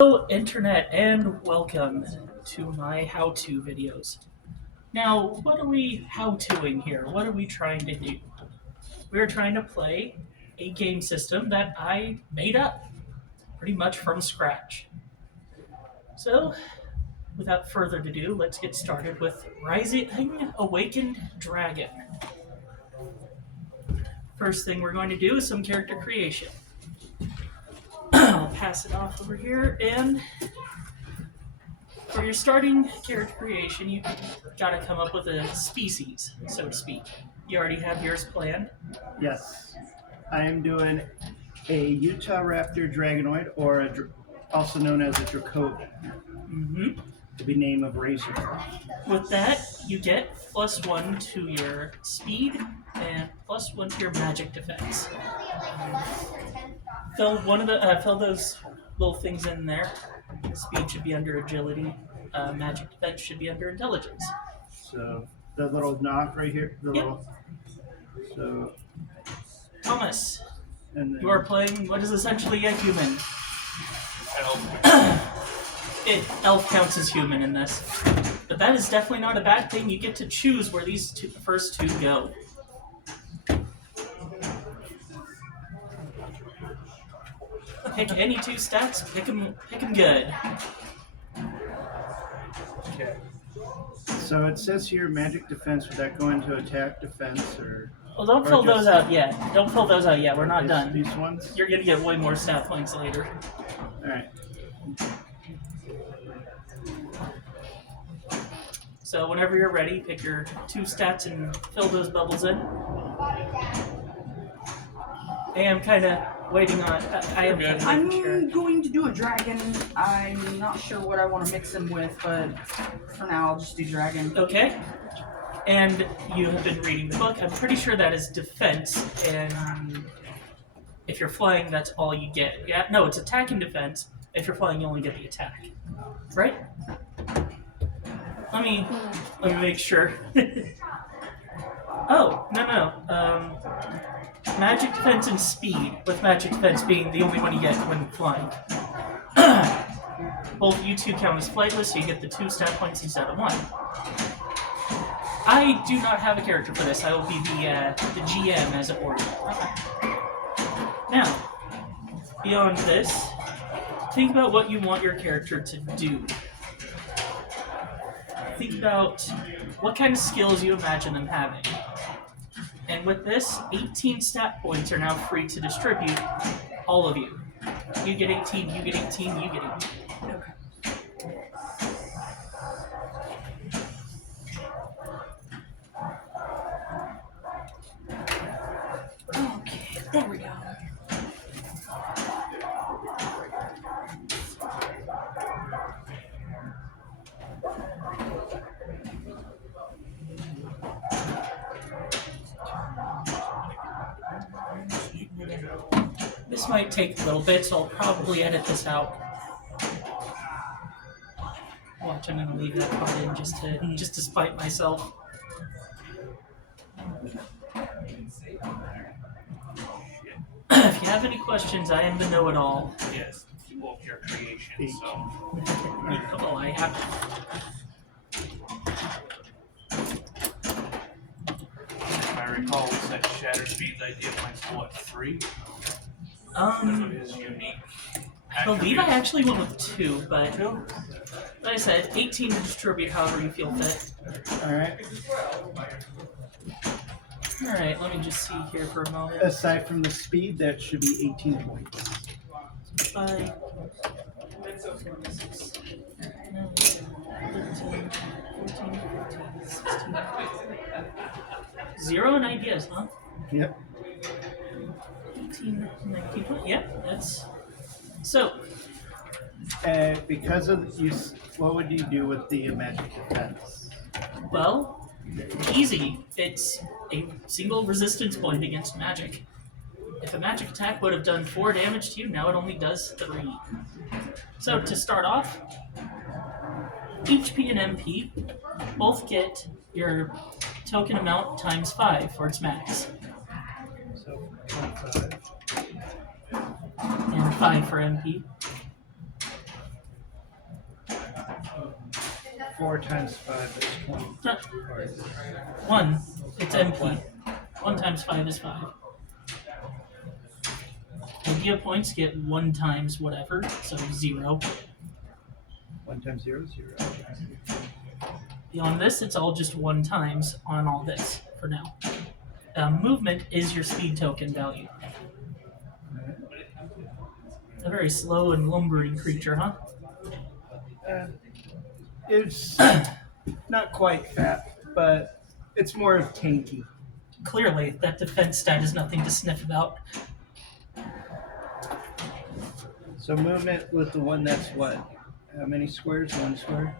Hello, Internet, and welcome to my how-to videos. Now, what are we how-toing here? What are we trying to do? We're trying to play a game system that I made up, pretty much from scratch. So, without further ado, let's get started with Rising Awakened Dragon. First thing we're going to do is some character creation. I'll pass it off over here, and for your starting character creation, you gotta come up with a species, so to speak. You already have yours planned. Yes, I am doing a Utah Raptor Dragonoid, or also known as a Dracovian, Mm-hmm. to be name of Razor. With that, you get +1 to your speed and +1 to your magic defense. Fill those little things in there. Speed should be under agility. Magic defense should be under intelligence. So the little knot right here, the Yep. little. So Thomas, and then you are playing what is essentially a human. Elf counts as human in this. But that is definitely not a bad thing. You get to choose where these first two go. Pick any two stats, pick them good. Okay. So it says here magic defense. Would that go into attack defense or? Well, don't Or fill just- those out yet. Don't fill those out yet. We're not done. These ones. You're going to get way more stat points later. All right. So whenever you're ready, pick your two stats and fill those bubbles in. I am kind of waiting on. I am kind of I'm making sure. going to do a dragon. I'm not sure what I want to mix him with, but for now I'll just do dragon. Okay. And you have been reading the book. I'm pretty sure that is defense, and if you're flying, that's all you get. Yeah, no, it's attack and defense. If you're flying, you only get the attack. Right? Let me make sure. Oh, no. Magic defense and speed, with magic defense being the only one you get when flying. Both you two count as flightless, so you get the 2 stat points instead of 1. I do not have a character for this. I will be the GM, as it were. Now, beyond this, think about what you want your character to do. Think about what kind of skills you imagine them having. And with this, 18 stat points are now free to distribute, all of you. You get 18, you get 18, you get 18. Okay. Okay, there we go. This might take a little bit, so I'll probably edit this out. Watch, I'm gonna leave that part in just to spite myself. If you have any questions, I am the know-it-all. Yes, you woke your creation, so. Oh, I have. If I recall, we said Shatter Speed's idea points to what, 3? Because of his unique I believe I attributes. actually went with 2, but like I said, 18 to distribute however you feel fit. All right. All right, let me just see here for a moment. Aside from the speed, that should be 18 points. 5, 6, 9, 13, 14, 15, 16. 0 in ideas, huh? Yep. 18, 19, 20. Yep, that's. So, Because of you, what would you do with the magic defense? well, easy. It's a single resistance point against magic. If a magic attack would have done 4 damage to you, now it only does 3. So to start off, HP and MP both get your token amount times 5 for its max. So 25. And 5 for MP. 4 times 5 is 20. No, 1. It's MP. 1 times 5 is 5. Idea points get 1 times whatever, so 0. 1 times 0 is 0. Beyond this, it's all just 1 times on all this for now. Movement is your speed token value. A very slow and lumbering creature, huh? It's not quite fat, but it's more of tanky. Clearly, that defense stat is nothing to sniff about. So movement with the one that's what? How many squares? 1 square?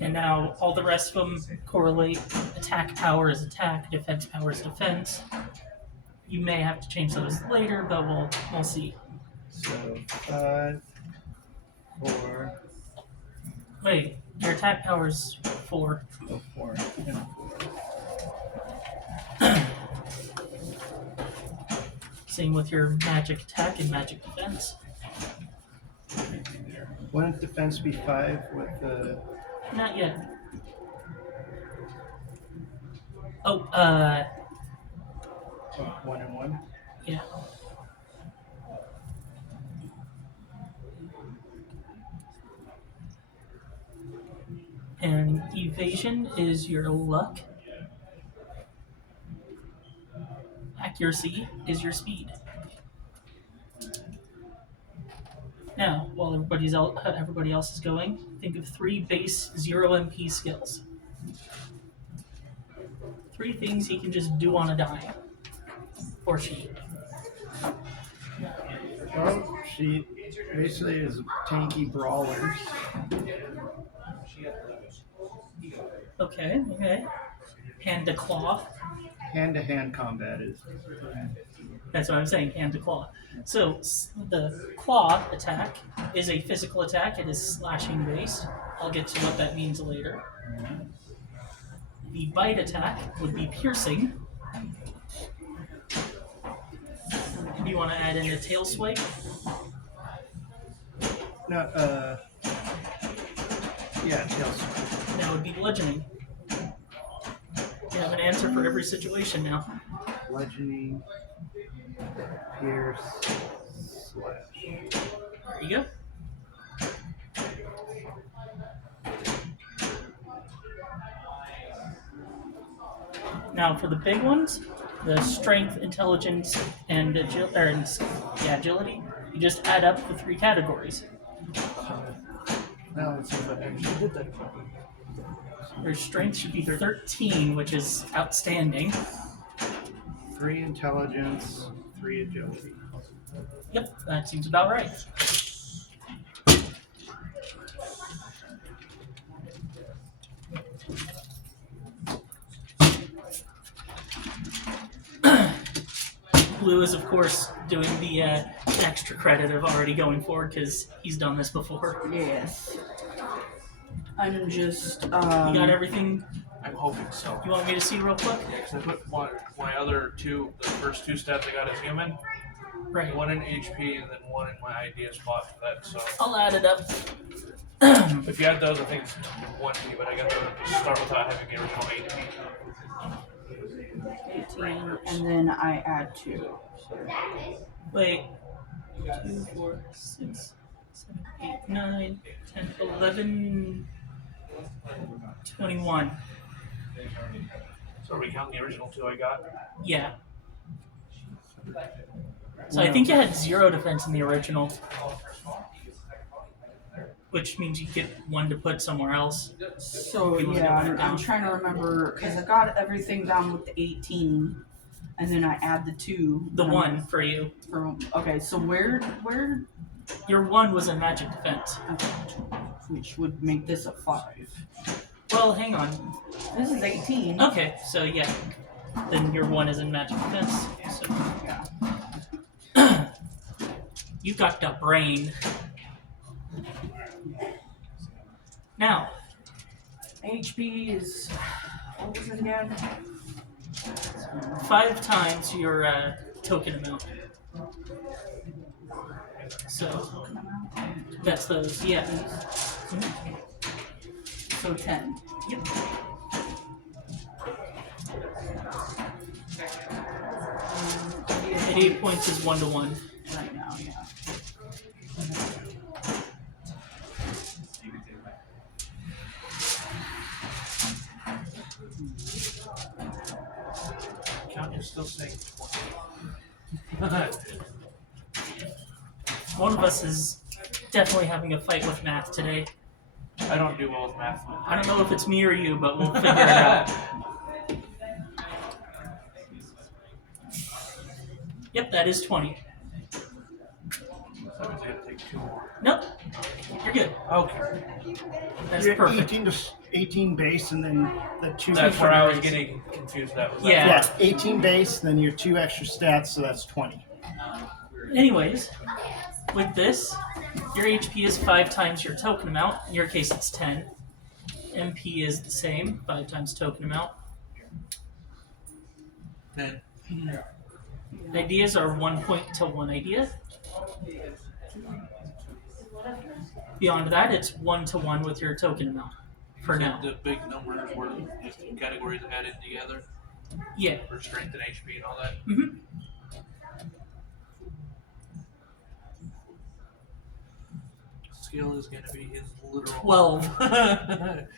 And now all the rest of them correlate. Attack power is attack, defense power is defense. You may have to change those later, but we'll see. So 5, 4, Wait, your attack power is 4. 4, and 4. Same with your magic attack and magic defense. Wouldn't defense be 5 with the... Not yet. Oh, 1 and 1? yeah. And evasion is your luck. Accuracy is your speed. Now, while everybody else is going, think of 3 base 0 MP skills. 3 things he can just do on a dime. Or she. Well, she basically is tanky brawlers. Okay. Hand to claw. Hand-to-hand combat is... That's what I'm saying, hand to claw. So the claw attack is a physical attack. It is slashing based. I'll get to what that means later. The bite attack would be piercing. Do you want to add in a tail swipe? No, yeah, tail swipe. That would be bludgeoning. You have an answer for every situation now. Bludgeoning, pierce, slash. There you go. Now for the big ones, the strength, intelligence, and agility, you just add up the 3 categories. Now let's see if I actually did that. Your strength should be 13, which is outstanding. 3 intelligence, 3 agility. Yep, that seems about right. Blue is, of course, doing the extra credit of already going forward because he's done this before. Yes. I'm just. You got everything I'm hoping so. you want me to see real quick? Because I put my other 2, the first 2 stats I got as human, Right. 1 in HP and then 1 in my idea spot for that. So I'll add it up. if you add those, I think it's 1P, but I got to start without having the original 18. 18, and then I add 2. Wait. 2, 4, 6, 7, 8, 9, 10, 11, 21. So are we counting the original 2 I got? Yeah. So I think you had 0 defense in the original. Which means you get 1 to put somewhere else. So You wanna yeah, go I'm down? trying to remember because I got everything down with the 18, and then I add the 2. The 1 for you. Okay, so where, Your 1 was in magic defense. okay, which would make this a 5. Well, hang on. This is 18. Okay, so yeah. Then your 1 is in magic defense. So Yeah. you got the brain. Now, HP is what was it again? 5 times your token amount. So that's those. Yeah. So 10. Yep. At 8 points is 1-to-1. Right now, yeah. Count is still saying 20. One of us is definitely having a fight with math today. I don't do well with math. I don't know if it's me or you, but we'll figure it out. Yep, that is 20. That means I gotta take 2 more. Nope. You're good. Okay. That's You're perfect. 18 base, and then the 2. That's extra where I was base. getting confused. That was Yeah. Yeah, 18 base, then your 2 extra stats, so that's 20. Anyways, with this, your HP is 5 times your token amount. In your case, it's 10. MP is the same, 5 times token amount. Then Ideas are 1 point to 1 idea. Beyond that, it's 1-to-1 with your token amount. For now. the big numbers were just categories added together Yeah. for strength and HP and all that. Mm-hmm. Skill is gonna be his literal 12.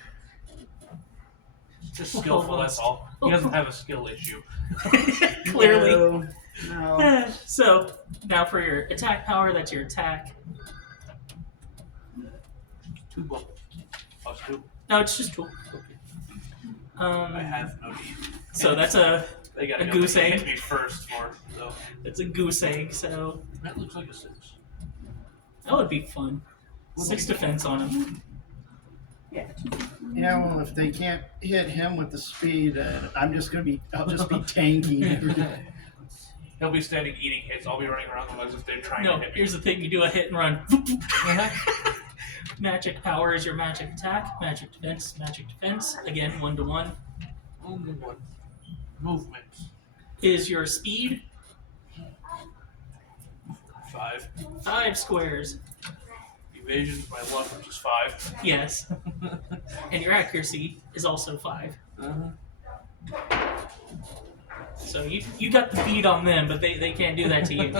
Just skillful, that's all. He doesn't have a skill issue. Clearly. No. So, now for your attack power, that's your attack. 2 bullets. Plus 2. No, it's just 2. I have no need. So that's a They gotta a go goose hit egg. me first for so That's a goose egg, so that looks like a 6. that would be fun. 6 defense on him. Yeah, well, if they can't hit him with the speed, I'll just be tanking. He'll be standing eating hits. I'll be running around them as if they're trying No, to hit me. here's the thing: you do a hit and run. Magic power is your magic attack. Magic defense. Magic defense. Again, 1-to-1 Only 1. Movement. is your speed. 5. 5 squares. Evasion is my luck, which is 5. Yes, and your accuracy is also 5. So you got the beat on them, but they can't do that to you.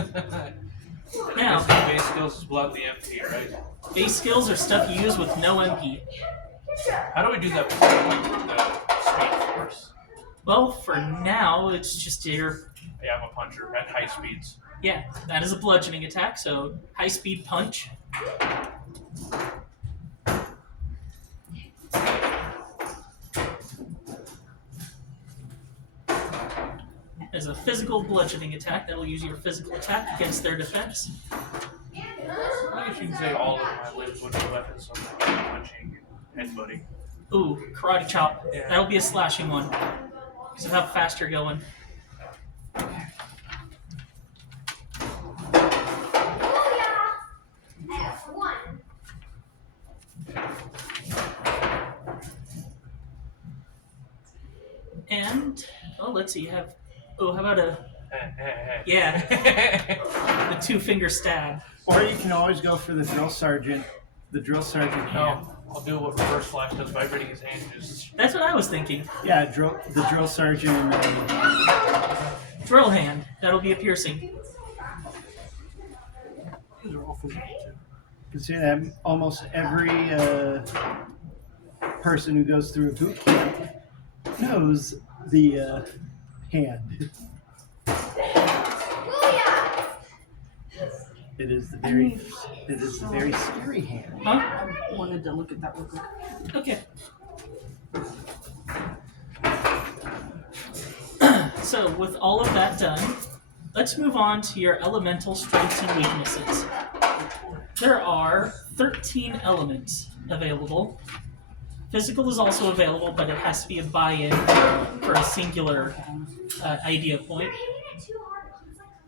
Now, Base skills is without the MP, right? base skills are stuff you use with no MP. How do we do that with the speed force? Well, for now, it's just your Yeah, I'm a puncher at high speeds. yeah. That is a bludgeoning attack, so high speed punch. As a physical bludgeoning attack, that will use your physical attack against their defense. I guess you can say all of my limbs would be weapons, so I'm not punching and headbutting. Ooh, karate chop. Yeah. That'll be a slashing one. Because of how fast you're going. And oh, let's see. You have how about a yeah, the 2-finger stab. Or you can always go for the drill sergeant. The drill sergeant hand. No, I'll do what Reverse Flash does, vibrating his hand. Just That's what I was thinking. Yeah, the drill sergeant. Drill hand. That'll be a piercing. these are all physical too. You can say that almost every person who goes through a boot camp knows the hand. It is the very scary hand. Huh? I wanted to look at that real quick. Okay. So, with all of that done, let's move on to your elemental strengths and weaknesses. There are 13 elements available. Physical is also available, but it has to be a buy-in for a singular idea point.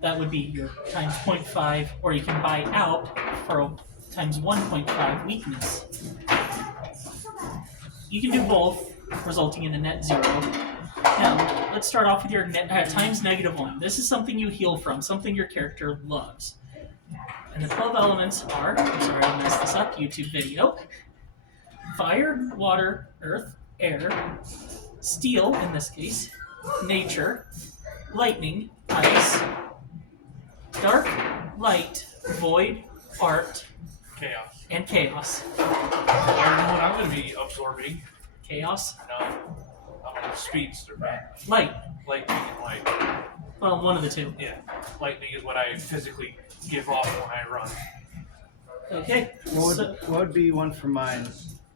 That would be your times 0.5, or you can buy out for a times 1.5 weakness. You can do both, resulting in a net 0. Now, let's start off with your times -1. This is something you heal from, something your character loves. And the 12 elements are, I'm sorry I messed this up, YouTube video. Fire, water, earth, air, steel in this case, nature, lightning, ice, dark, light, void, art, Chaos. and chaos. I know what I'm going to be absorbing. Chaos? No. I'm a speedster, right? Light. Lightning and light. Well, one of the two. Yeah. Lightning is what I physically give off when I run. Okay. What would be one for mine?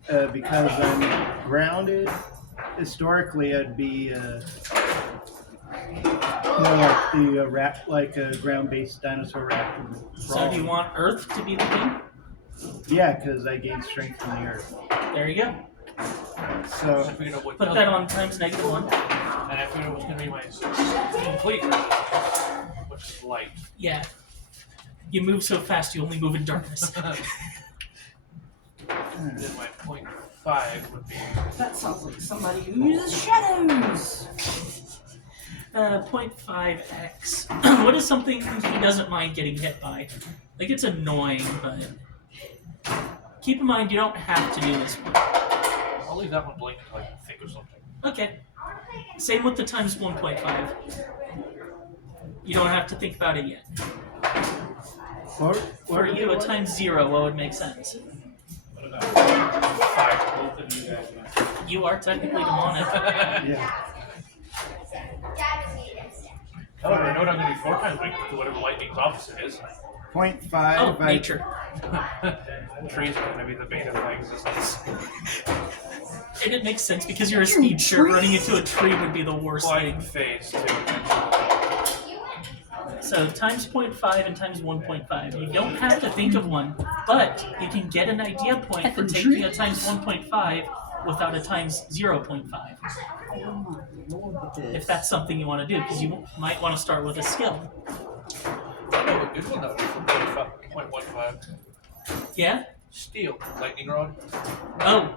Because I'm grounded. Historically, I'd be more like the like a ground-based dinosaur raptor. So do you want earth to be the king? Yeah, because I gain strength from the earth. There you go. So I figured out what Put that on times -1. And I figured out what's going to be my complete resistance, which is light. Yeah. You move so fast, you only move in darkness. Then my 0.5 would be. That sounds like somebody who uses shadows. 0.5x. What is something he doesn't mind getting hit by? Like, it's annoying, but keep in mind you don't have to do this one. I'll leave that one blank until I can think of something. Okay. Same with the times 1.5. You don't have to think about it yet. For you, a times 0, what would make sense? What about 5? Both of you guys. You are technically demonic. yeah. Oh, I know what I'm going to be 4 times weak to whatever lightning's opposite is. 0.5. Oh, nature. Trees are going to be the bane of my existence. And it makes sense because you're a speedster. Running into a tree would be the worst Flying thing. phase, too. So times 0.5 and times 1.5. You don't have to think of one, but you can get an idea point for taking a times 1.5 without a times 0.5. If that's something you want to do, because you might want to start with a skill. Oh, a good one, though. 0.15. Yeah? Steel. Lightning rod. Oh.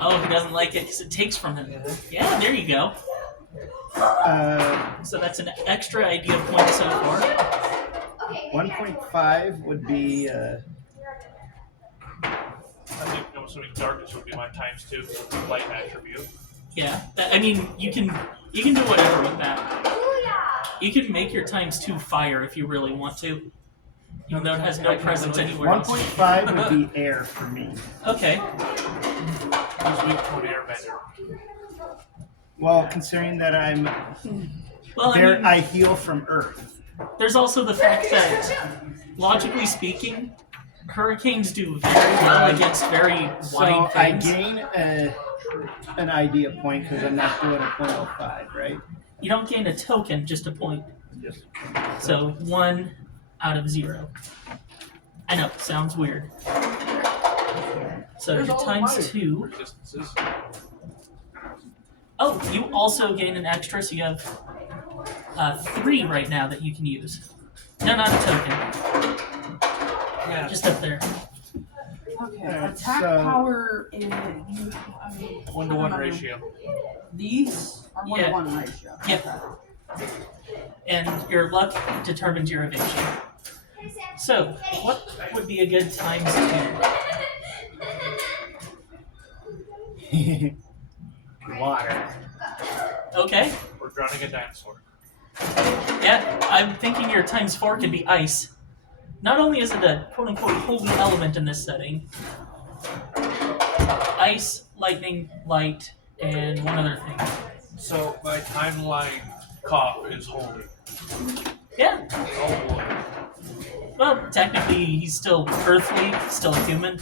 Oh, he doesn't like it because it takes from him. Yeah, there you go. So that's an extra idea point so far. 1.5 would be. I think I'm assuming darkness would be my times 2 for the light attribute. Yeah, I mean, you can do whatever with that. You can make your times 2 fire if you really want to, even though it has no presence anywhere else. 1.5 would be air for me. Okay. Who's weak to an airbender? Well, considering that I'm Well, there, I heal from earth. there's also the fact that, logically speaking, hurricanes do very well against very So wide I things. gain an idea point because I'm not doing a 0.05, right? You don't gain a token, just a point. Yes. So 1 out of 0. I know, sounds weird. So There's your all times my 2. Resistances. Oh, you also gain an extra, so you have 3 right now that you can use. No, not a token. Yeah. Just up there. Okay, Alright, attack so- power is 1-to-1 ratio. These are Yeah. 1-to-1 ratio. Yep. And your luck determines your evasion. So, what would be a good times 2? Water. Okay. We're drowning a dinosaur. Yeah, I'm thinking your times 4 could be ice. Not only is it a quote-unquote holy element in this setting, ice, lightning, light, and one other thing. So my timeline cop is holy. Yeah, Oh boy. well, technically he's still earthly, still a human.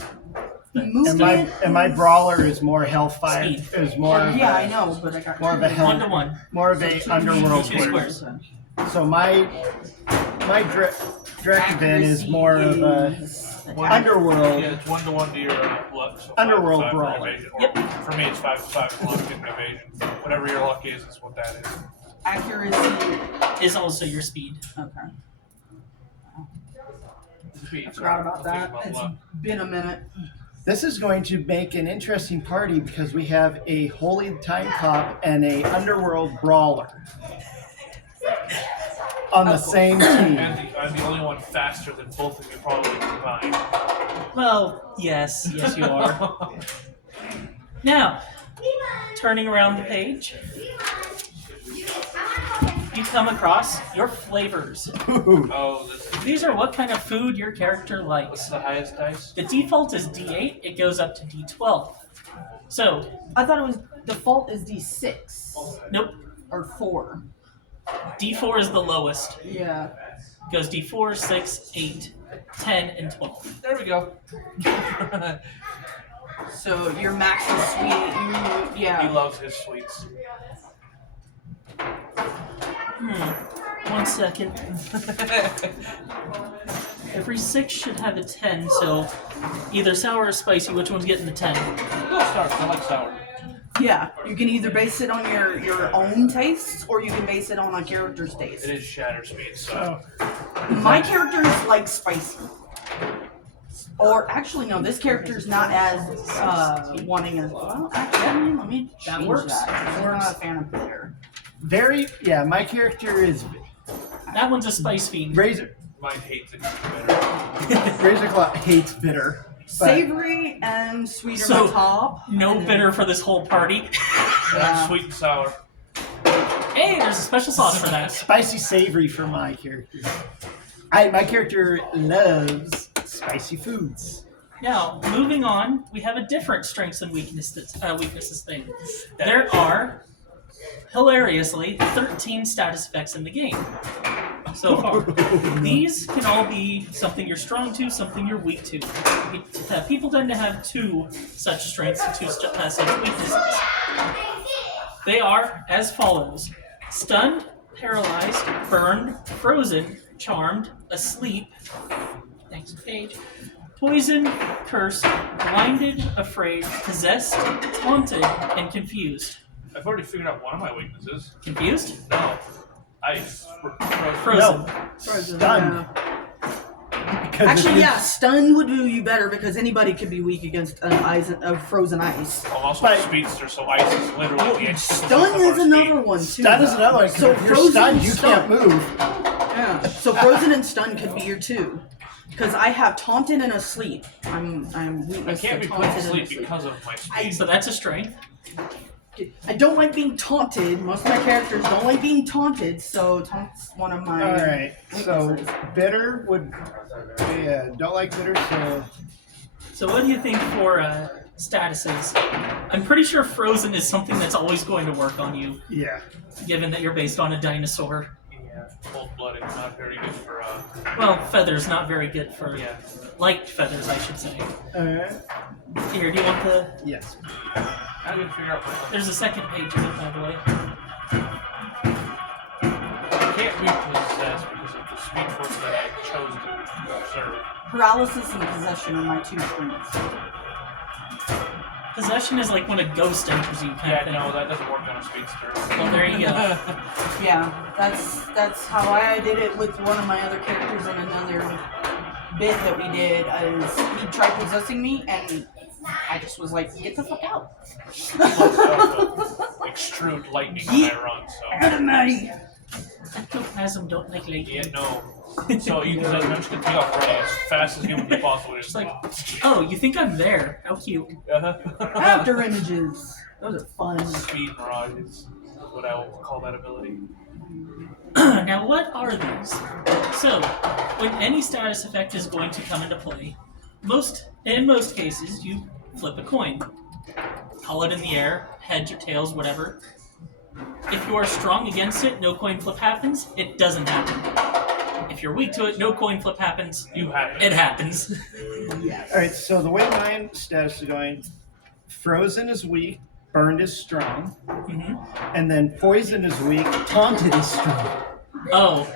But Movement. And my brawler is more hellfire. Speed. Is more of Yeah, a, I know, but I got more of a hell, 1-to-1. more of a underworld Two player. squares. So my Dracovan is more of a underworld. Yeah, it's 1-to-1 to your luck. So Underworld 5 for brawler. evasion. Yep. For me, it's 5 for luck and evasion. Whatever your luck is what that is. accuracy. Is also your speed. Okay. Speed, I forgot about sorry. that. I'll think It's about luck. been a minute. This is going to make an interesting party because we have a holy time cop and a underworld brawler. on the Of course. same team. And I'm the only one faster than both of you probably combined. Well, yes, you are. Now, turning around the page, you come across your flavors. Ooh. Oh, These are what kind of food your character what's likes. the highest dice? The default is D8, it goes up to D12. So, I thought it was default is D6 nope, or 4. D4 is the lowest. Yeah. Goes D4, 6, 8, 10, and 12. There we go. So your max is sweet. He Yeah. loves his sweets. 1 second. Every 6 should have a 10, so either sour or spicy, which one's getting the 10? Go sour. I like sour. Yeah. You can either base it on your own tastes or you can base it on a character's taste. It is shatter speed, so. My character is like spicy. Or actually, no, this character is not as wanting as well. Actually, let me That change works. that. That I'm works. not a fan of bitter. My character is That one's a spice fiend. Razor. Mine hates it better. Razor Claw hates bitter. But Savory and sweet are So, my top. No and then- bitter for this whole party. I'm sweet and sour. Hey, there's a special sauce for that. spicy savory for my character. My character loves spicy foods. Now, moving on, we have a different strengths and weaknesses thing. There are, hilariously, 13 status effects in the game so far. These can all be something you're strong to, something you're weak to. People tend to have 2 such strengths and 2 such weaknesses. They are as follows: stunned, paralyzed, burned, frozen, charmed, asleep, next page, poisoned, cursed, blinded, afraid, possessed, taunted, and confused. I've already figured out one of my weaknesses. Confused? No. Ice. Frozen. Stunned. Because Actually, it yeah, stun would do you better because anybody could be weak against frozen ice. I'm also But- a speedster, so ice is literally the antithesis Stun of is our another speed. one too. Stun is another one. So If you're frozen stunned, and you stun. can't move. Yeah. So frozen and stun could be your 2. Because I have taunted and asleep. I'm I weakness can't to be put to taunted and sleep asleep. because of my speed. So that's a strength. I don't like being taunted. Most of my characters don't like being taunted, so taunt's one of my. Alright, so weaknesses. bitter would. Yeah, don't like bitter, so. So what do you think for statuses? I'm pretty sure frozen is something that's always going to work on you, Yeah. given that you're based on a dinosaur. Yeah, cold-blooded, not very good for, Well, feathers, not very good for yeah. light feathers, I should say. Alright. Here, do you want the... Yes. I gotta figure out what There's a second page of it, by the way. I can't be possessed because of the speed force that I chose to observe. Paralysis and possession are my 2 strengths. Possession is like when a ghost enters you, kind Yeah, of thing. no, that doesn't work on a speedster. Well, there you go. Yeah, that's how I did it with one of my other characters in another bit that we did. Is he tried possessing me, and I just was like, "Get the fuck out!" Extrude lightning when I run, so. Enemy. Ectoplasm don't like lightning. Yeah, no. So you can just take off running as fast as humanly possible. It's like, oh, you think I'm there? How cute. After images. Those are fun. Speed mirage is what I will call that ability. Now, what are these? So, when any status effect is going to come into play, in most cases, you flip a coin. Call it in the air, heads or tails, whatever. If you are strong against it, no coin flip happens, it doesn't happen. If you're weak to it, no coin flip happens, You have it happens. Yes. Alright, so the way mine status is going, frozen is weak, burned is strong, and then poison is weak, taunted is strong. Oh,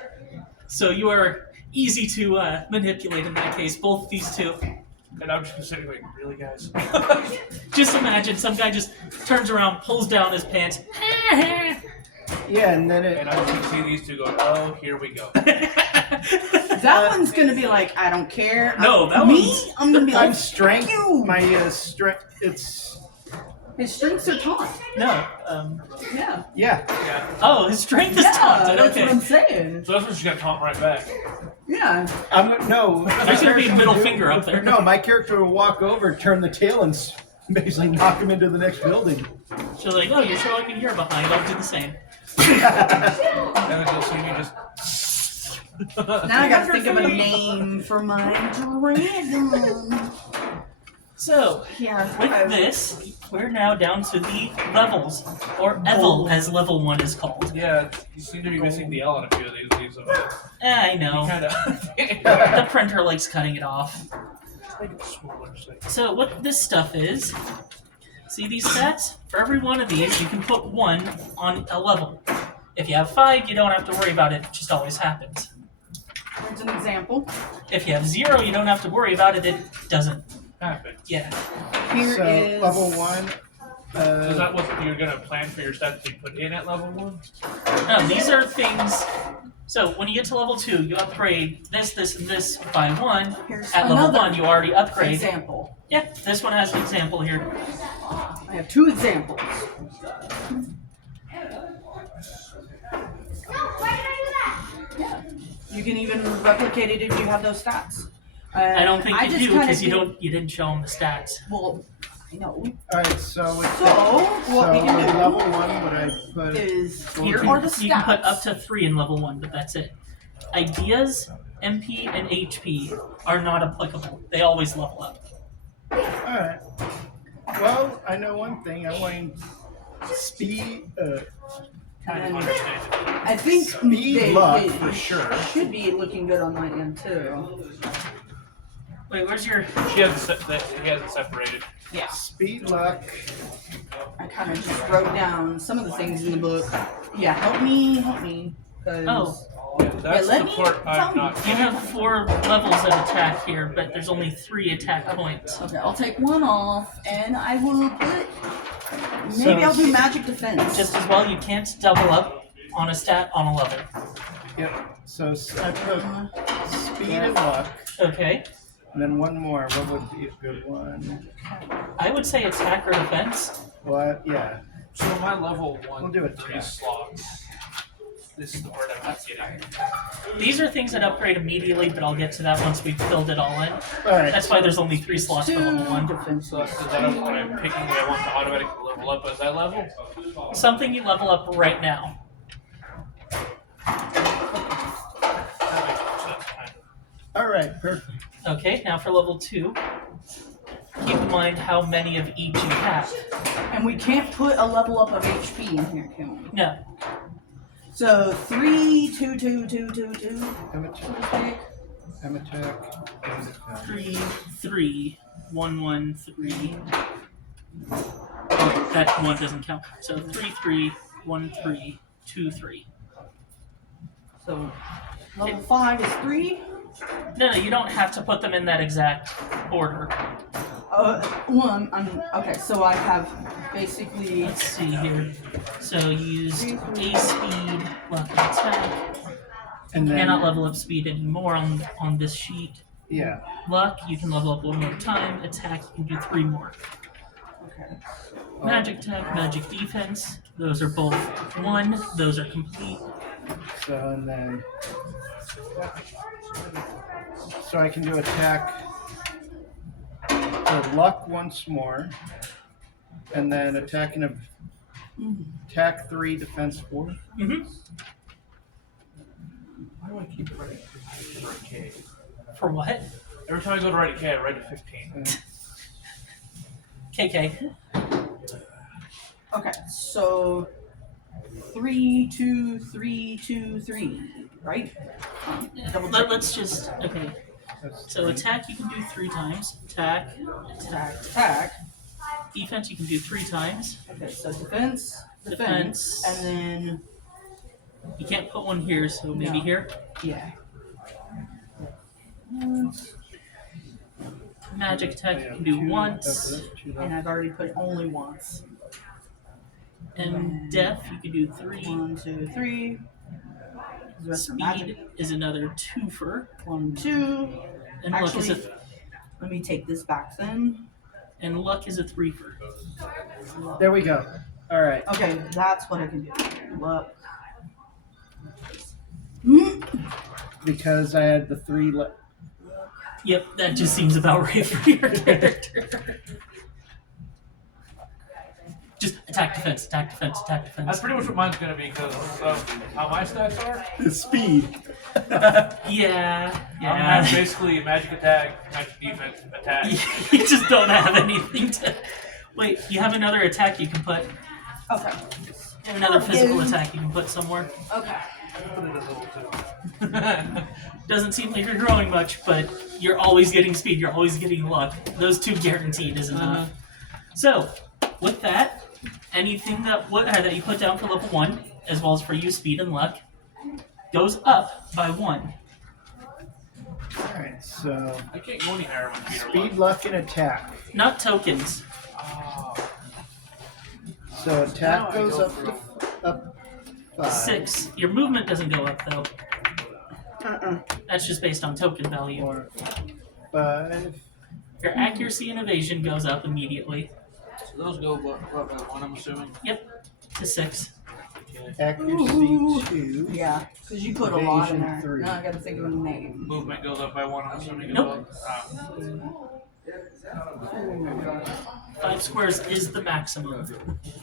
so you are easy to manipulate in that case, both these two. And I'm just sitting like, really, guys? Just imagine some guy just turns around, pulls down his pants. Yeah, and then And I can see these two going, oh, here we go. That one's gonna be like, I don't care. No, that me. one's- I'm gonna be I'm like, strength. you. My strength. It's His strengths are taunt. No. Yeah. Yeah. Yeah. Oh, his strength is Yeah, taunted. that's Okay. what I'm saying. So that's what she's gonna taunt right back. Yeah. No. There's gonna be a middle finger up there. No, my character will walk over, turn the tail, and basically knock him into the next building. She's like, oh, you're showing me here behind. I'll do the same. And then you'll see me just. Now I gotta think of a name for my dragon. So, Yeah. with this, we're now down to the levels, or Evel, as level 1 is called. Yeah, you seem to be missing the L on a few of these. I know. Kind of. The printer likes cutting it off. Make it smaller. So. So, what this stuff is, see these stats? For every one of these, you can put 1 on a level. If you have 5, you don't have to worry about it. It just always happens. Here's an example. If you have 0, you don't have to worry about it. It doesn't. Happen. Yeah. Here So is level 1. Is that what you're gonna plan for your stats to put in at level 1? No, these are things. So when you get to level 2, you upgrade this, this, and this by 1. Here's At level another 1, you already upgrade. example. Yeah, this one has an example here. I have 2 examples. You can even replicate it if you have those stats. I don't think you just do kinda because did- you didn't show them the stats. Well, I know. Alright, so it's So what we on can do level 1, would I put is You here can, are the stats. you can put up to 3 in level 1, but that's it. Ideas, MP, and HP are not applicable. They always level up. Alright. Well, I know one thing. I want speed. Kind And of understand. I think Speed luck they for sure. should be looking good on my end too. Wait, where's your... He has it separated. Yeah. Speed luck. I kind of just wrote down some of the things in the book. Yeah, help me. 'Cause Oh. Yeah, that's let the me part tell I'm me. not. You have 4 levels of attack here, but there's only 3 attack points. Okay, I'll take one off, and I will put. So- Maybe I'll do magic defense. Just as well, you can't double up on a stat on a level. Yep. So I put speed and luck. Okay. And then one more. What would be a good one? I would say attack or defense. What? Yeah. So my level 1 We'll do it 3 too. slots. This is the part I'm not getting. These are things that upgrade immediately, but I'll get to that once we've filled it all in. Alright. That's why there's only 3 slots for level 1. defense. So that's because I'm picking what I want to automatically level up as that level. Something you level up right now. That makes more sense. Kind of. Alright, perfect. Okay, now for level 2. Keep in mind how many of each you have. And we can't put a level up of HP in here, can we? No. So 3, 2, 2, 2, 2, 2. Amateur. Amateur. 3, 3, 1, 1, 3. Oh, that 1 doesn't count. So 3, 3, 1, 3, 2, 3. So level 5 is 3. No, you don't have to put them in that exact order. Okay, so I have basically. Let's see here. So use A speed, luck, and attack. And You then, cannot level up speed anymore on this sheet. yeah. Luck, you can level up 1 more time. Attack, you can do 3 more. Okay. Magic attack, magic defense. Those are both 1. Those are complete. So and then. So I can do attack. So luck once more. And then attack 3, defense 4. Mm-hmm. Why do I keep writing 15 for a K? For what? Every time I go to write a K, I write a 15. KK. Okay, so 3, 2, 3, 2, 3, right? Let's just okay. So attack you can do 3 times. Attack, attack. Attack. Defense you can do 3 times. Okay, so defense, Defense. and then You can't put 1 here, so maybe No. here. yeah. Magic attack you can do once. And I've already put only once. And death you can do 3. 1, 2, 3. The rest are magic. Speed is another 2 for. 1, 2. And luck is a Actually, let me take this back then. and luck is a 3-fer. There we go. All right. Okay, that's what I can do. Look. Because I had the 3 left. Yep, that just seems about right for your character. Just attack, defense, attack, defense, attack, defense. That's pretty much what mine's going to be because of how my stats are. The speed. Yeah. I'm basically magic attack, magic defense, attack. You just don't have anything to... Wait, you have another attack you can put. Okay. You have another physical attack you can put somewhere. Okay. Put it as a little too. Doesn't seem like you're growing much, but you're always getting speed, you're always getting luck. Those 2 guaranteed is enough. So, with that, anything that you put down for level 1, as well as for you, speed and luck, goes up by 1. Alright, so I can't go any higher with Peter. speed, luck, and attack. Not tokens. Oh. So attack Now I goes go up 5. 6. Your movement doesn't go up, though. That's just based on token value. 4, 5. Your accuracy and evasion goes up immediately. So those go up by 1, I'm assuming. Yep, to 6. Accuracy 2. Yeah, because you put a lot in Evasion there. 3. Now I gotta think of a name. Movement goes up by 1, I'm assuming. Nope. As well. 5 squares is the maximum.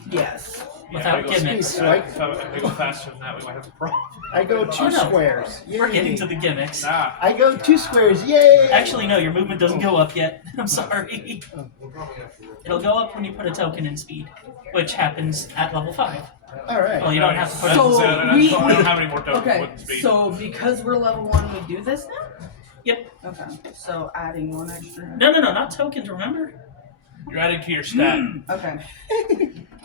Yes. Without if I go gimmicks. So I- If I go faster than that, we might have a problem. I go 2 Oh, no. squares. Yay. We're getting to the gimmicks. I go 2 squares. Yay! Actually, no, your movement doesn't go up yet. I'm sorry. It'll go up when you put a token in speed, which happens at level 5. All right. Well, you don't have to put it So we don't we- have any more tokens Okay, with speed. so because we're level 1, we do this now? Yep. Okay, so adding 1 extra. No, not tokens, remember? You're adding to your stat. Okay.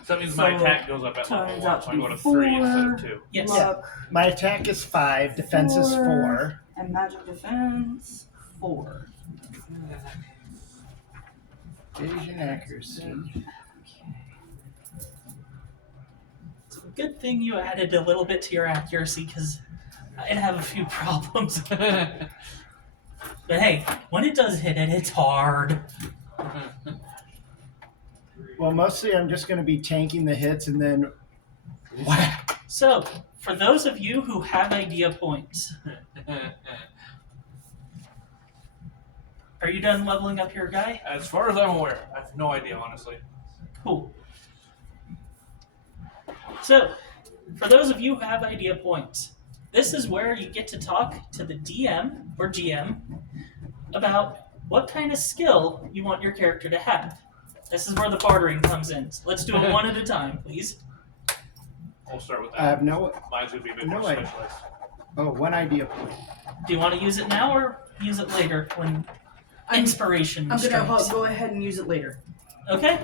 So that means my So, attack goes up at level turns 1, out so to I be go to 3 instead 4. of 2. Yes. Luck My attack is 5. Defense is 4. and magic defense 4. Evasion, accuracy. It's a good thing you added a little bit to your accuracy, because I'd have a few problems. But hey, when it does hit it, it's hard. Well, mostly I'm just going to be tanking the hits and then whack. So, for those of you who have idea points, are you done leveling up your guy? As far as I'm aware, I have no idea, honestly. Cool. So, for those of you who have idea points, this is where you get to talk to the DM or GM about what kind of skill you want your character to have. This is where the bartering comes in. So let's do it one at a time, please. We'll start with I that. have no. Mine's going to be a bit no more idea. specialized. Oh, 1 idea point. Do you want to use it now or use it later when inspiration I'm gonna strikes? go ahead and use it later. Okay,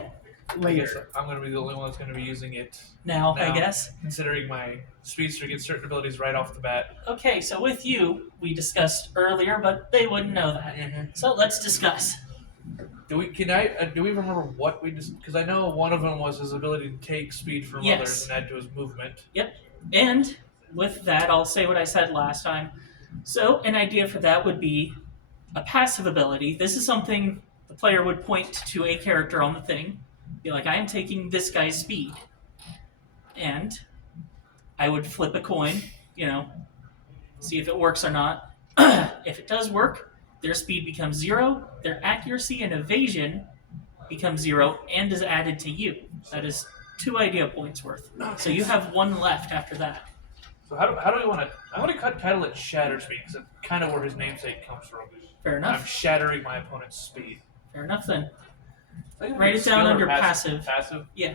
I guess Later. I'm going to be the only one that's going to be using it, now I Now. guess. considering my speedster gets certain abilities right off the bat. Okay, so with you, we discussed earlier, but they wouldn't know that. So let's discuss. Do we remember what we just? Because I know one of them was his ability to take speed from Yes. others and add to his movement. And with that, I'll say what I said last time. So, an idea for that would be a passive ability. This is something the player would point to a character on the thing, be like, I am taking this guy's speed. And I would flip a coin, see if it works or not. If it does work, their speed becomes 0, their accuracy and evasion becomes 0, and is added to you. That is 2 idea points worth. So you have 1 left after that. So how do we want to? I want to title it Shatter Speed because it's kind of where his namesake comes from. Fair I'm enough. shattering my opponent's speed. Fair enough then. I think Write it's it down skill or under passive. Passive. Yeah.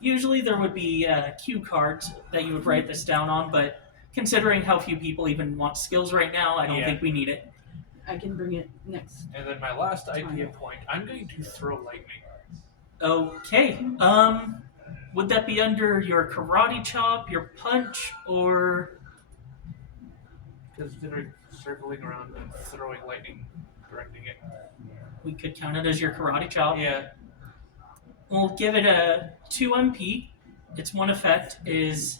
Usually there would be cue cards that you would write this down on, but considering how few people even want skills right now, I don't Yeah. think we need it. I can bring it next. And then my last idea point, I'm going to throw lightning. Okay. Would that be under your karate chop, your punch, or Considering circling around and throwing lightning, directing it. we could count it as your karate chop? Yeah. We'll give it a 2 MP. Its one effect is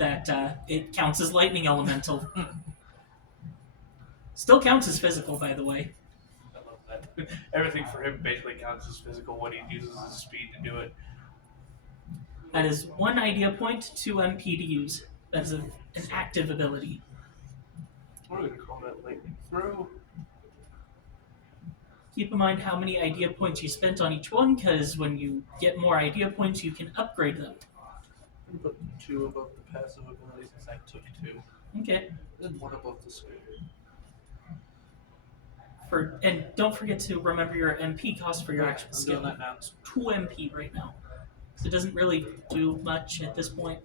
that it counts as lightning elemental. Still counts as physical, by the way. I love that. Everything for him basically counts as physical when he uses his speed to do it. That is 1 idea point, 2 MP to use. That is an active ability. What are we going to call that? Lightning throw? Keep in mind how many idea points you spent on each one, because when you get more idea points, you can upgrade them. I'm going to put 2 above the passive ability since I took 2. Okay. Then 1 above the skill. And don't forget to remember your MP cost for your Yeah, actual I'm skill. doing that now. It's 2 MP right now. So it doesn't really do much at this point.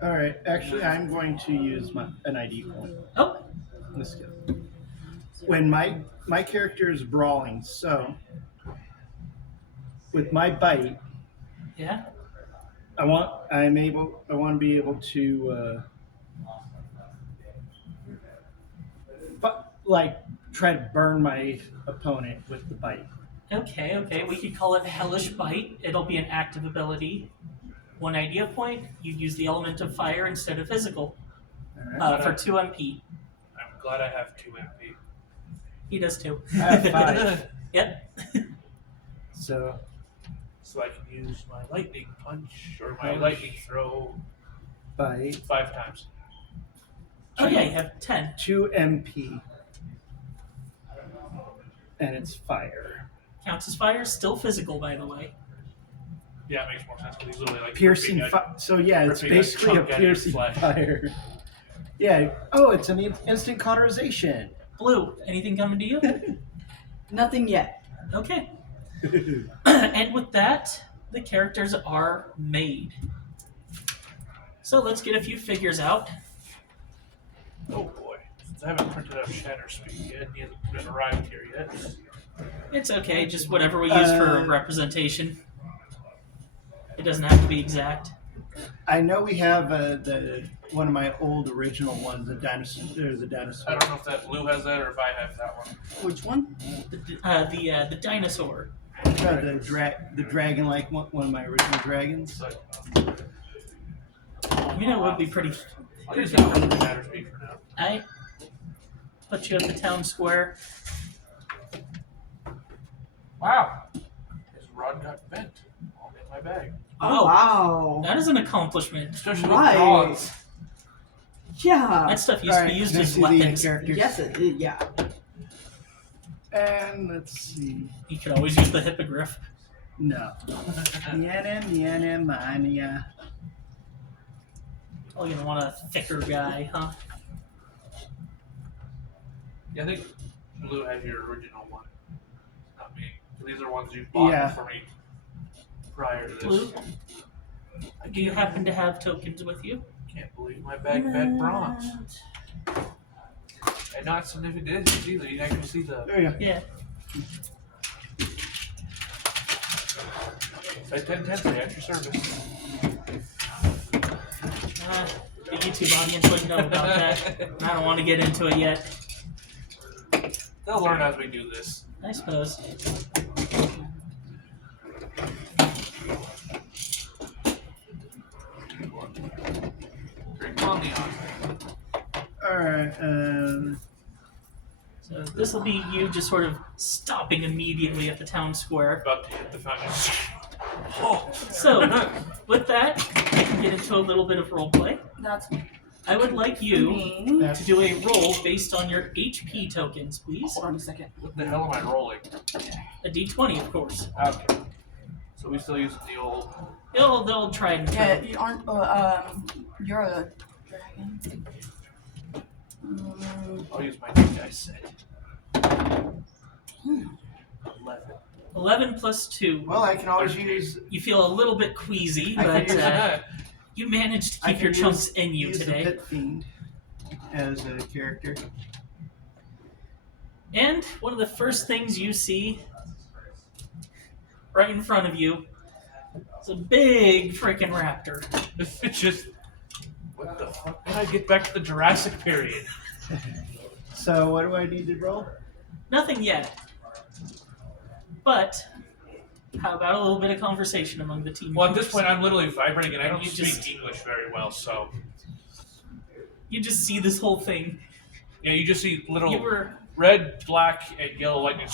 All right. Actually, I'm going to use an ID point. Oh, In the skill. When my character is brawling, so with my bite, yeah. I want to be able to try to burn my opponent with the bite. Okay. We could call it Hellish Bite. It'll be an active ability. 1 idea point, you use the element of fire instead of physical. All right. For 2 MP. I'm glad I have 2 MP. He does too. I have 5. Yep. So So I can use my lightning punch or my lightning throw bite 5 times. Oh yeah, you have 10. 2 MP, and it's fire. Counts as fire, still physical, by the way. Yeah, it makes more sense because he's literally like Piercing ripping fire. So yeah, it's ripping a basically a chunk out of your piercing flesh. fire. Yeah. Oh, it's an instant cauterization. Blue, anything coming to you? Nothing yet. Okay. And with that, the characters are made. So let's get a few figures out. Oh boy. Since I haven't printed out Shatter Speed yet, he hasn't arrived here yet. It's okay, just whatever we use for representation. It doesn't have to be exact. I know we have one of my old original ones, the dinosaur. I don't know if that blue has that or if I have that one. Which one? The dinosaur. The dragon, like one of my original dragons. But I mean, it would be pretty. I'll use that one for Shatter Speed for now. I put you at the town square. Wow. His rod got bent. All in my bag. Oh, wow. That is an accomplishment. Especially Right. with dogs. Yeah. That stuff used to be used can I as see the weapons. characters? Yes, it is. Yeah. And let's see. You could always use the hippogriff. No. Yana, mania. Oh, you're gonna want a thicker guy, huh? Yeah, I think blue has your original one. Not me. These are ones you bought Yeah. for me prior to this. Blue, do you happen to have tokens with you? Can't believe my bag had bronze. And not significant digits either. You can see the There you go. Yeah. Site 1010 at your service. The YouTube audience wouldn't know about that. I don't want to get into it yet. They'll learn as we do this. I suppose. Drink on the on. All right. So this will be you just sort of stopping immediately at the town square. About to hit the fountain. Oh. So, with that, I can get into a little bit of roleplay. That's I would like you me. to do a roll based on your HP tokens, please. Hold on a second. What the hell am I rolling? A D20, of course. Okay. So we still using the old. They'll try and Yeah, you aren't. You're a dragon. I'll use my new dice set. 11. 11 plus 2. well, I can always use. You feel a little bit queasy, I but can use you managed to I keep can your chunks use- in you use the today. Pit Fiend as a character. And one of the first things you see right in front of you is a big freaking raptor. It's just. What the fuck? How did I get back to the Jurassic period? So what do I need to roll? Nothing yet. But how about a little bit of conversation among the team? Well, at this members? point, I'm literally vibrating and I don't You speak just- English very well, so. You just see this whole thing. Yeah, you just see little. You were red, black, and yellow lightning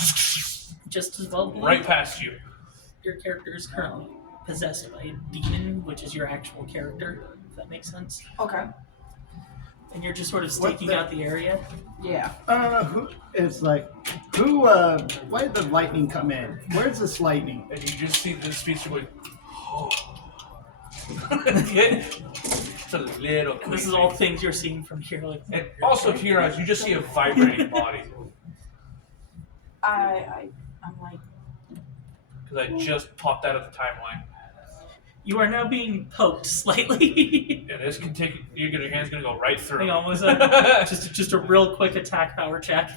Just as well. right past you. Your character is currently possessed by a demon, which is your actual character. If that makes sense. Okay. And you're just sort of staking out the area. Yeah. Why did the lightning come in? Where's this lightning? And you just see the speedster going, oh. It's a little And this is all things you're seeing from here. Like, And also to your eyes, you just see a vibrating body. I'm like, Because I just popped out of the timeline. you are now being poked slightly. And this can take, your hand's going to go right through. Hang on, was just a real quick attack power check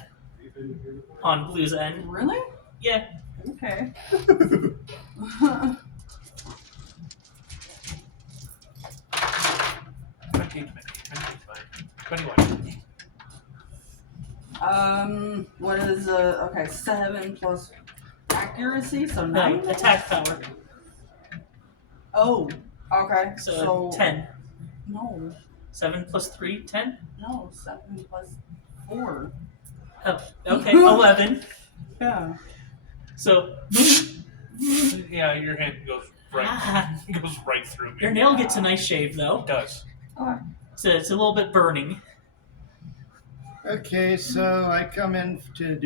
on Blue's end. really? Yeah. Okay. 21. What is okay? 7 plus accuracy, so No, 9. attack power. Oh, okay. So 10. No, 7 plus 3, 10? no, 7 plus 4. Oh, okay, 11. Yeah. So, Yeah, your hand goes right through me. your nail gets a nice shave, though. It does. Okay. So it's a little bit burning. Okay, so I come in to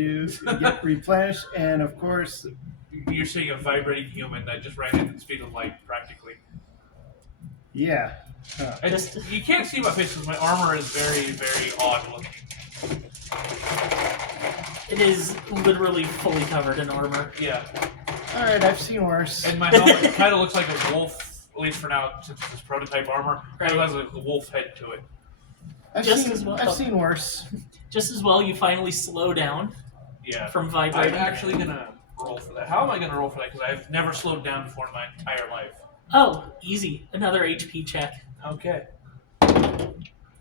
get replenished, and of course, You're seeing a vibrating human that just ran at the speed of light, practically. yeah. I you can't see my face because my armor is very, very odd looking. It is literally fully covered in armor. Yeah. All right, I've seen worse. And my helmet kind of looks like a wolf, at least for now, since it's prototype armor. Kind of has like a wolf head to it. I've just seen, as well. I've seen worse. Just as well, you finally slow down Yeah. from I'm vibrating. actually going to roll for that. How am I going to roll for that? Because I've never slowed down before in my entire life. Oh, easy. Another HP check. Okay.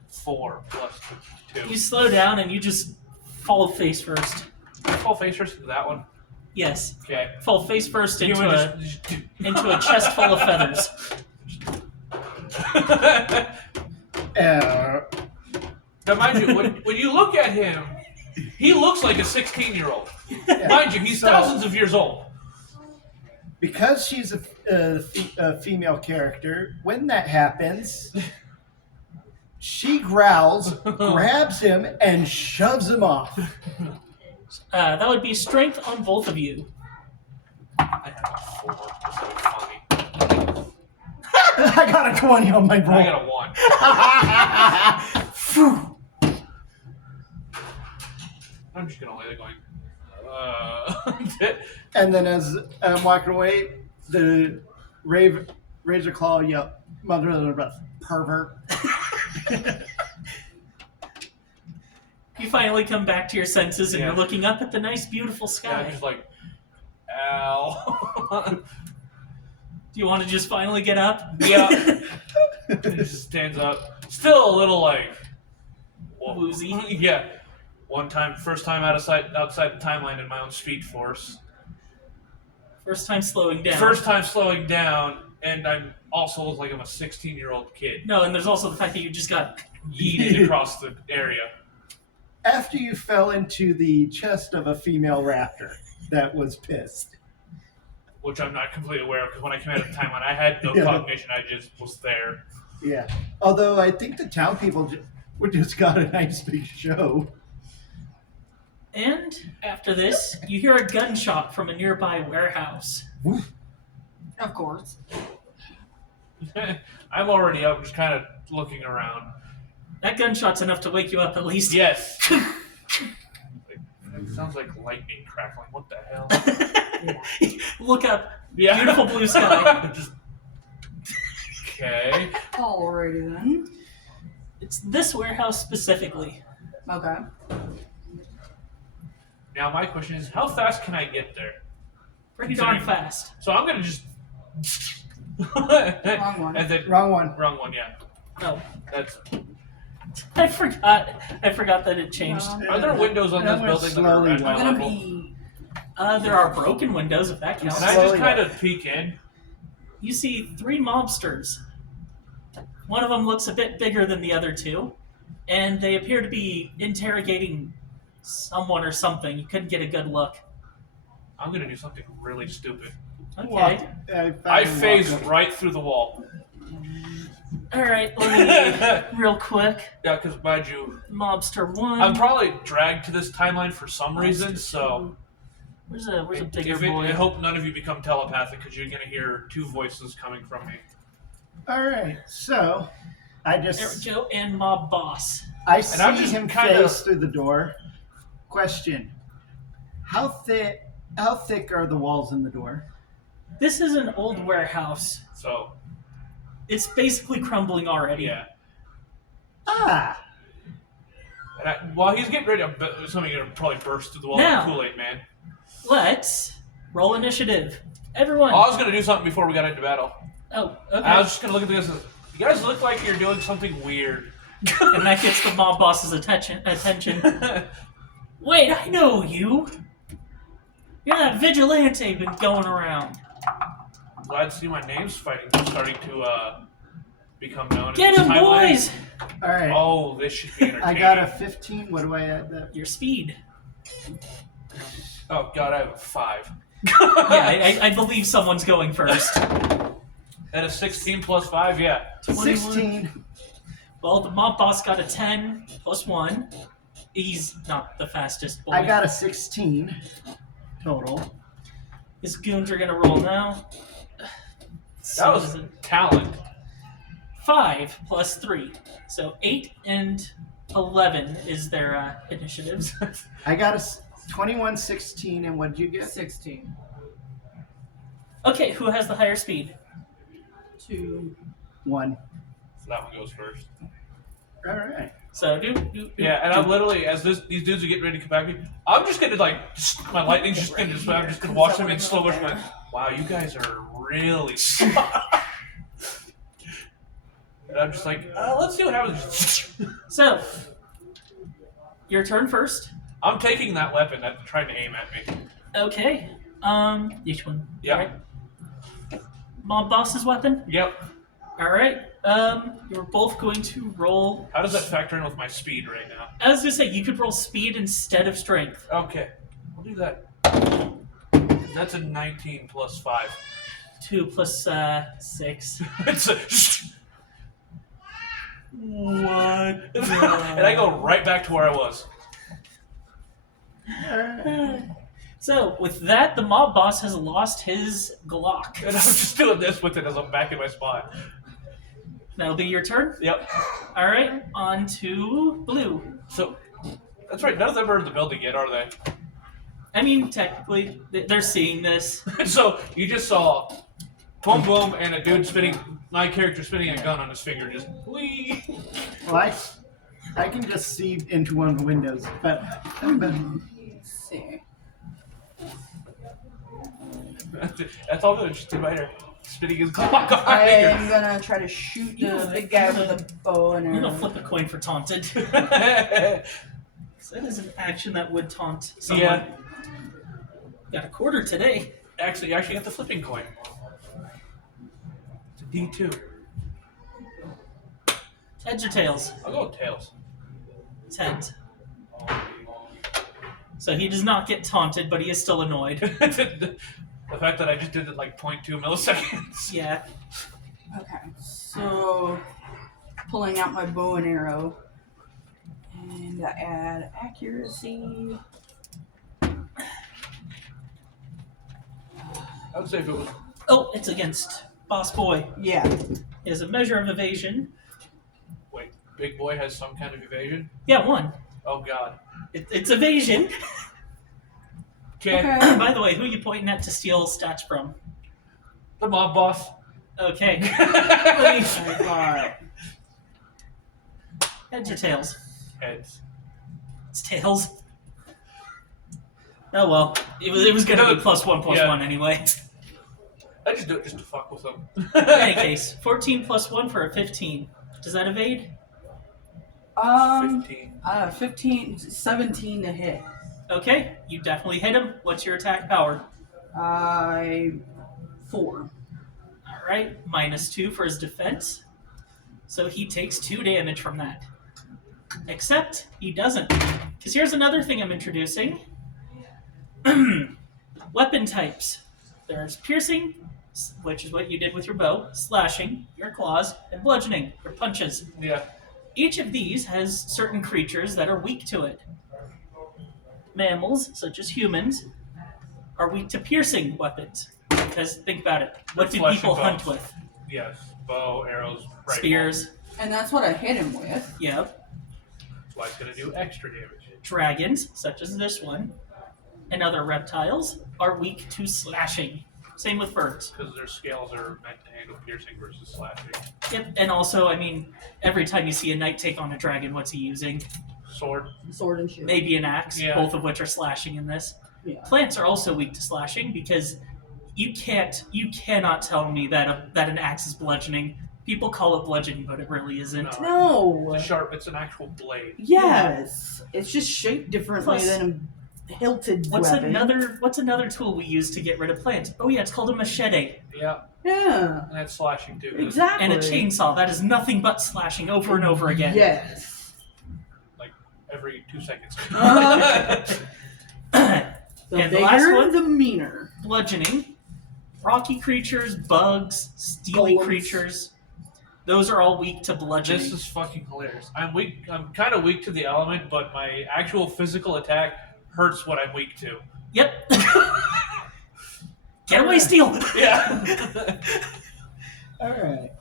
4 plus 2. You slow down and you just fall face first. Full face first into that one. Yes. Okay. Fall face first into Human a chest full of feathers. Now, mind you, when you look at him, he looks like a 16-year-old. Yeah. Mind you, he's thousands of years old. Because she's a female character, when that happens, she growls, grabs him, and shoves him off. That would be strength on both of you. I have a 4. That's so funny. I got a 20 on my roll. I got a 1. I'm just gonna lay there going. And then as I'm walking away, the razor claw yelled, "Mother of the breath, pervert!" You finally come back to your senses and Yeah. you're looking up at the nice, beautiful Yeah, sky. I'm just like, ow. Do you want to just finally get up? Yeah. He just stands up, still a little like Woozy. Yeah. First time outside the timeline in my own speed force. First time slowing down. First time slowing down, and I'm also look like I'm a 16-year-old kid No, and there's also the fact that you just got. yeeted across the area. After you fell into the chest of a female raptor that was pissed. Which I'm not completely aware of, because when I came out of the timeline, I had no Yeah. cognition. I just was there. Yeah. Although I think the town people just got a nice big show. And after this, you hear a gunshot from a nearby warehouse. Of course. I'm already up, just kind of looking around. That gunshot's enough to wake you up at least. Yes. It sounds like lightning crackling. What the hell? Look up. Yeah. Beautiful blue sky. Just... Okay. Alrighty then. It's this warehouse specifically. Okay. Now my question is, how fast can I get there? Pretty darn fast. So I'm gonna just. Wrong one. And then Wrong one. wrong one. Yeah. Oh, That's. I forgot that it changed. Are there windows on this That went building that are slowly at my I'm gonna level? be. There are broken windows, if that counts. Can I just kind of peek in? You see 3 mobsters. One of them looks a bit bigger than the other 2, and they appear to be interrogating someone or something. You couldn't get a good look. I'm gonna do something really stupid. Okay. I phased right through the wall. All right. Let me real quick. Yeah, because mind you, Mobster 1. I'm probably dragged to this timeline for some reason. So Where's a bigger boy? I hope none of you become telepathic because you're gonna hear two voices coming from me. All right, so I just There we go. And Mob Boss. I see I'm just him kinda- face through the door. Question: How thick are the walls in the door? This is an old warehouse. So It's basically crumbling already. yeah. Ah, And while he's getting ready, something gonna probably burst through the wall Now. like Kool-Aid Man. Let's roll initiative. Everyone. Oh, I was gonna do something before we got into battle. Oh, okay. I was just gonna look at this. You guys look like you're doing something weird. And that gets the mob boss's attention. Wait, I know you. You're that vigilante been going around. I'm glad to see my name's starting to become known. Get in this him, timeline. boys! all right. Oh, this should be entertaining. I got a 15. What do I add that? Your speed. Oh God, I have a 5. Yeah, I believe someone's going first. And a 16 plus 5, yeah. 21. 16. Well, the mob boss got a 10 plus 1. He's not the fastest boy. I got a 16 total. His goons are gonna roll now. That was talent. 5 plus 3. So 8 and 11 is their initiatives. I got a 21, 16, and what did you get? 16. Okay, who has the higher speed? 2. 1. So that one goes first. All right. So Yeah, and I'm literally, as these dudes are getting ready to come back to me, I'm just gonna my lightning's just gonna, I'm just gonna watch them in slow motion. Like, wow, you guys are really smart. And I'm just like, let's see what happens. So, your turn first. I'm taking that weapon that's trying to aim at me. Okay. Each one. Yeah. Alright. Mob boss's weapon. Yep. All right. You're both going to roll. How does that factor in with my speed right now? I was gonna say you could roll speed instead of strength. Okay, I'll do that. That's a 19 plus 5. 2 plus 6. It's a What? and I go right back to where I was. So with that, the mob boss has lost his Glock. And I'm just doing this with it as I'm back in my spot. That'll be your turn. Yep. All right. On to blue. So, that's right, none of them are in the building yet, are they? I mean, technically, they're seeing this. So, you just saw boom boom and a dude spinning, my character spinning a gun on his finger, just whee. Well, I can just see into one of the windows, but Let's see. That's all that just did right there. Spinning his Glock on my I finger. am gonna try to shoot the big guy with a bow and I'm gonna arrow. flip a coin for taunted. So that is an action that would taunt someone. Yeah. Got a quarter today. Actually, you actually got the flipping coin. It's a D2. Heads or tails? I'll go with tails. It's heads. So he does not get taunted, but he is still annoyed. The fact that I just did it like 0.2 milliseconds. Yeah. Okay, so pulling out my bow and arrow, and I add accuracy. I would say if it was. Oh, it's against Boss Boy. Yeah. He has a measure of evasion. Wait, Big Boy has some kind of evasion? Yeah, 1. Oh god. It's evasion. Okay. Okay. By the way, who are you pointing at to steal stats from? The mob boss. Okay. I got Heads or tails? Heads. It's tails. Oh well. It was gonna be +1 +1 Yeah. anyway. I just do it just to fuck with them. In any case, 14 + 1 for a 15. Does that evade? 15. 15, 17 to hit. Okay, you definitely hit him. What's your attack power? 4. Alright, -2 for his defense. So he takes 2 damage from that. Except he doesn't. Because here's another thing I'm introducing. Weapon types. There's piercing, which is what you did with your bow, slashing, your claws, and bludgeoning, your punches. Yeah. Each of these has certain creatures that are weak to it. Mammals, such as humans, are weak to piercing weapons. Because think about it. What do Flesh and people hunt bones. with? Yes. Bow, arrows, rifle. Spears. And that's what I hit him with. Yep. That's why it's going to do extra damage. Dragons, such as this one, and other reptiles, are weak to slashing. Same with birds. Because their scales are meant to handle piercing versus slashing. Yep. And also, I mean, every time you see a knight take on a dragon, what's he using? Sword. Sword and shield. Maybe an axe, Yeah. both of which are slashing in this. Yeah. Plants are also weak to slashing because you cannot tell me that an axe is bludgeoning. People call it bludgeoning, but it really isn't. No. It's sharp. It's an actual blade. Yes. It's just shaped differently Plus, than a hilted What's weapon. another tool we use to get rid of plants? Oh yeah, it's called a machete. Yeah. Yeah. And that's slashing too. Exactly. And a chainsaw. That is nothing but slashing over and over again. Yes. Like every 2 seconds. The And the bigger, last one? the meaner. Bludgeoning. Rocky creatures, bugs, steely Golems. creatures. Those are all weak to bludgeoning. This is fucking hilarious. I'm weak. I'm kind of weak to the element, but my actual physical attack hurts what I'm weak to. Yep. Get away, steel! Yeah. Alright.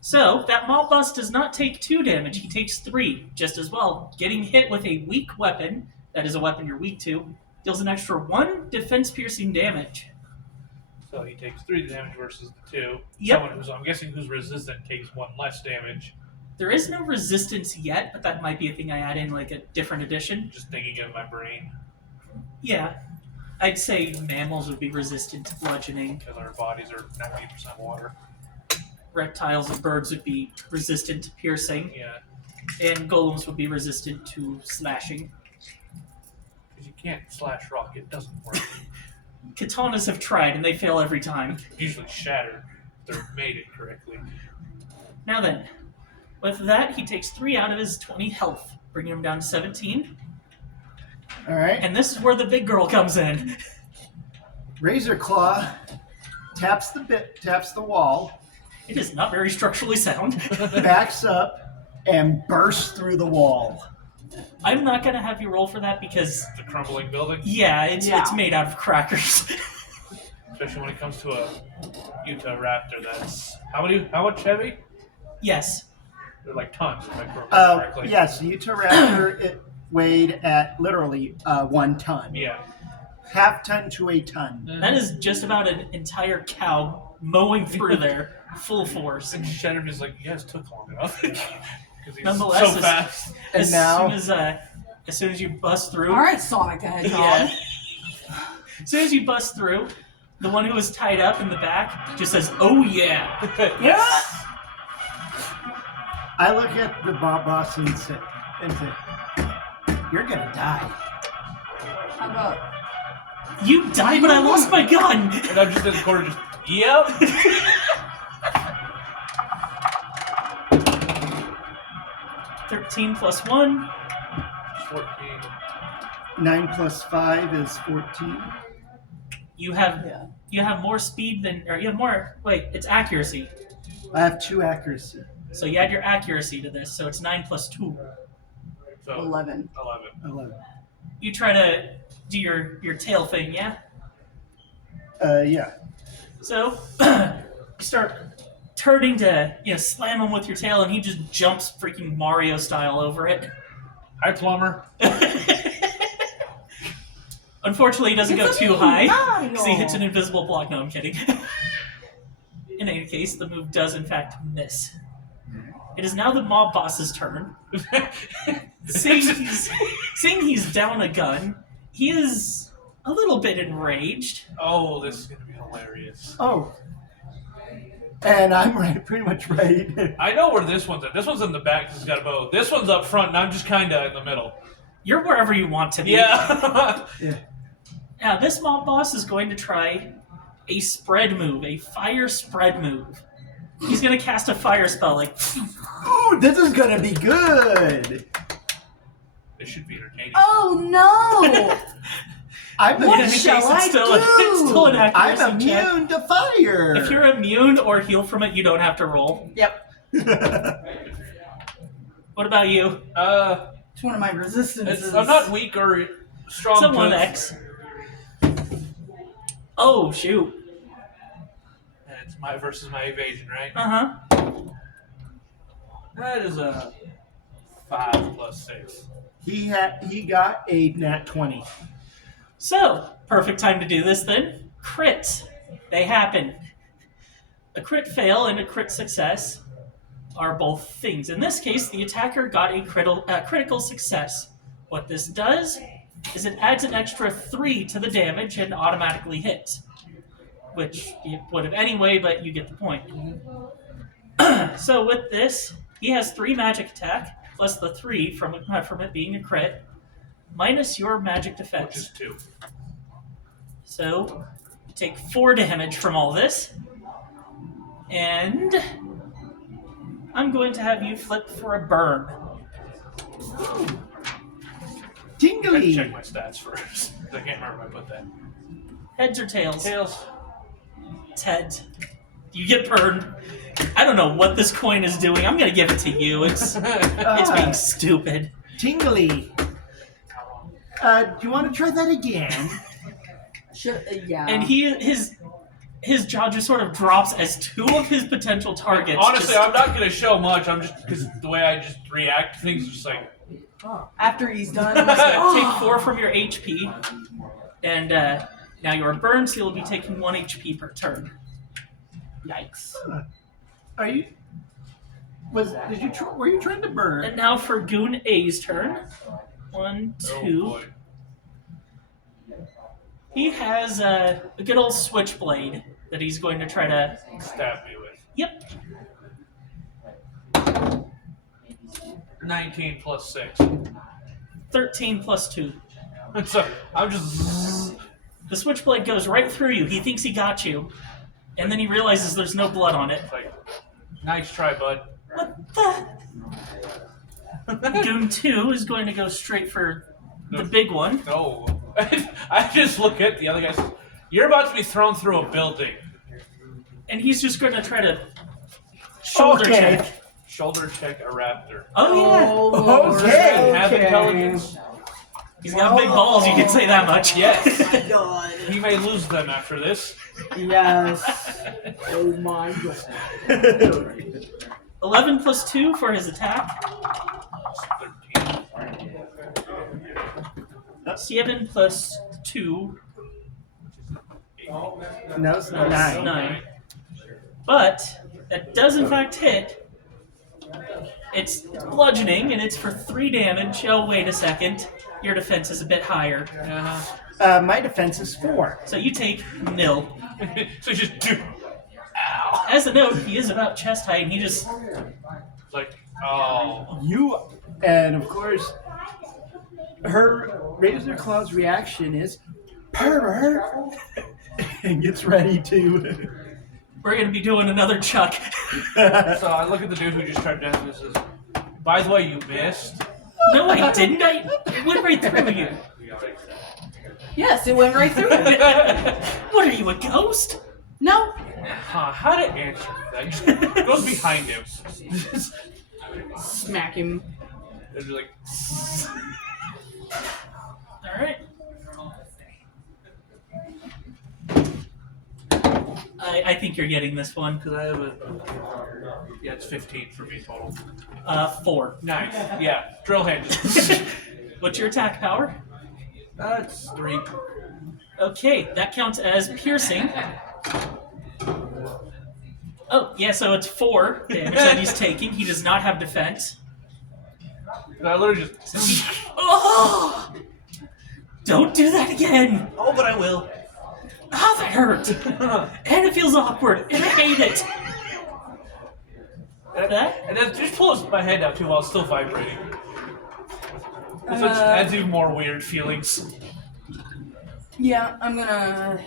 So, that mob boss does not take 2 damage, he takes 3, just as well. Getting hit with a weak weapon, that is a weapon you're weak to, deals an extra 1 defense-piercing damage. So he takes 3 damage versus the 2. Yep. Someone who's, I'm guessing, who's resistant takes 1 less damage. There is no resistance yet, but that might be a thing I add in like a different edition. Just thinking in my brain Yeah. I'd say mammals would be resistant to bludgeoning. because our bodies are 90% water. Reptiles and birds would be resistant to piercing. Yeah. And golems would be resistant to slashing. Because you can't slash rock. It doesn't work. Katanas have tried, and they fail every time. Usually shattered. If they're made incorrectly. Now then, with that, he takes 3 out of his 20 health, bringing him down to 17. Alright. And this is where the big girl comes in. Razor Claw taps the wall, It is not very structurally sound. backs up, and bursts through the wall. I'm not going to have you roll for that because, The crumbling building. yeah, it's made out of crackers. Especially when it comes to a Utah Raptor that's... How much heavy? Yes. They're like tons, if I remember correctly. Yes, the Utah Raptor, it weighed at literally 1 ton. Yeah. Half ton to a ton. That is just about an entire cow mowing through there, full force. And Shattered is like, you guys took long enough. Because he's Nonetheless, so fast. And As now, soon as you bust through, All right, Sonic the Hedgehog. yeah. As soon as you bust through, the one who was tied up in the back just says, "Oh yeah." Yes. I look at the Bob Boss and say, you're gonna die. How about You died, but I lost my gun. And I'm just in the corner, just, yep. 13 plus 1. 14. 9 plus 5 is 14. You have yeah? you have more speed than, or you have more. Wait, it's accuracy. I have 2 accuracy. So you add your accuracy to this, so it's 9 plus 2. So 11. 11. 11. You try to do your tail thing, yeah? Yeah. So you start turning to slam him with your tail, and he just jumps freaking Mario style over it. Hi, plumber. Unfortunately, he doesn't go It's a too me, high Mario. because he hits an invisible block. No, I'm kidding. In any case, the move does in fact miss. It is now the mob boss's turn. Seeing he's down a gun, he is a little bit enraged. Oh, this is going to be hilarious. Oh. And I'm pretty much ready to... I know where this one's at. This one's in the back because it's got a bow. This one's up front, and I'm just kind of in the middle. You're wherever you want to be. Yeah. Yeah. Now, this mob boss is going to try a spread move, a fire spread move. He's going to cast a fire spell like... Ooh, this is gonna be good! This should be entertaining. Oh no! I'm What immune, shall I it's still, do? it's still an accuracy I'm check. immune to fire. If you're immune or heal from it, you don't have to roll. Yep. What about you? It's one of my resistances. I'm not weak or strong. It's a to 1x. Oh, shoot. It's my versus my evasion, right? Uh-huh. That is a 5 plus 6. He got a nat 20. So, perfect time to do this then. Crits. They happen. A crit fail and a crit success are both things. In this case, the attacker got a critical success. What this does is it adds an extra 3 to the damage and automatically hits. Which you would have anyway, but you get the point. So with this, he has 3 magic attack, plus the 3 from it being a crit, minus your magic defense. Which is 2. So, you take 4 damage from all this. And I'm going to have you flip for a burn. I Tingly. check my stats first. I can't remember if I put that. Heads or tails? Tails. It's heads. You get burned. I don't know what this coin is doing. I'm going to give it to you. It's being stupid. Tingly. Do you want to try that again? Yeah. And his jaw just sort of drops as 2 of his potential targets. Honestly, I'm not going to show much. I'm just, because the way I just react to things is just like, After he's done, I'm like, oh. Take 4 from your HP, and now you are burned, so you'll be taking 1 HP per turn. Yikes. Are you? Were you trying to burn? And now for Goon A's turn. 1, 2. oh boy. He has a good old switchblade that he's going to try to. Stab me with. Yep. 19 plus 6. 13 plus 2. So, I'm just. The switchblade goes right through you. He thinks he got you, and then he realizes there's no blood on it. It's like, nice try, bud. What the? Goon 2 is going to go straight for the big one. No. I just look at the other guy. You're about to be thrown through a building. And he's just going to try to shoulder Okay. check. Shoulder check a raptor. Oh, yeah. Lord. Okay. Have intelligence. He's got big balls, you can say that much. Yes. God. He may lose them after this. Yes. Oh my god. 11 plus 2 for his attack. 13. 7 plus 2 No, it's is 9. 9. But that does in fact hit. It's bludgeoning, and it's for 3 damage. Oh, wait a second. Your defense is a bit higher. My defense is 4. So you take 0. So you just do. Ow. As a note, he is about chest height, and he just... Like, oh. And of course, her Razor Claw's reaction is pervert, and gets ready to. We're going to be doing another chuck. So I look at the dude who just tried to death and says, by the way, you missed. No, I didn't. It went right through you. Yes, it went right through him. What are you, a ghost? No. How to answer that? Just goes behind him. Smack him. They're like, All right. I think you're getting this one. because I have a. Yeah, it's 15 for me total. 4. Nice. Yeah, drill hand. Just, What's your attack power? it's 3. Okay, that counts as piercing. Oh, yeah, so it's 4 damage that he's taking. He does not have defense. I literally just. Oh! Don't do that again! Oh, but I will. Oh, that hurt! And it feels awkward, and I hate it! That? And then just pulls my head out too while it's still vibrating. So it adds even more weird feelings. Yeah, I'm gonna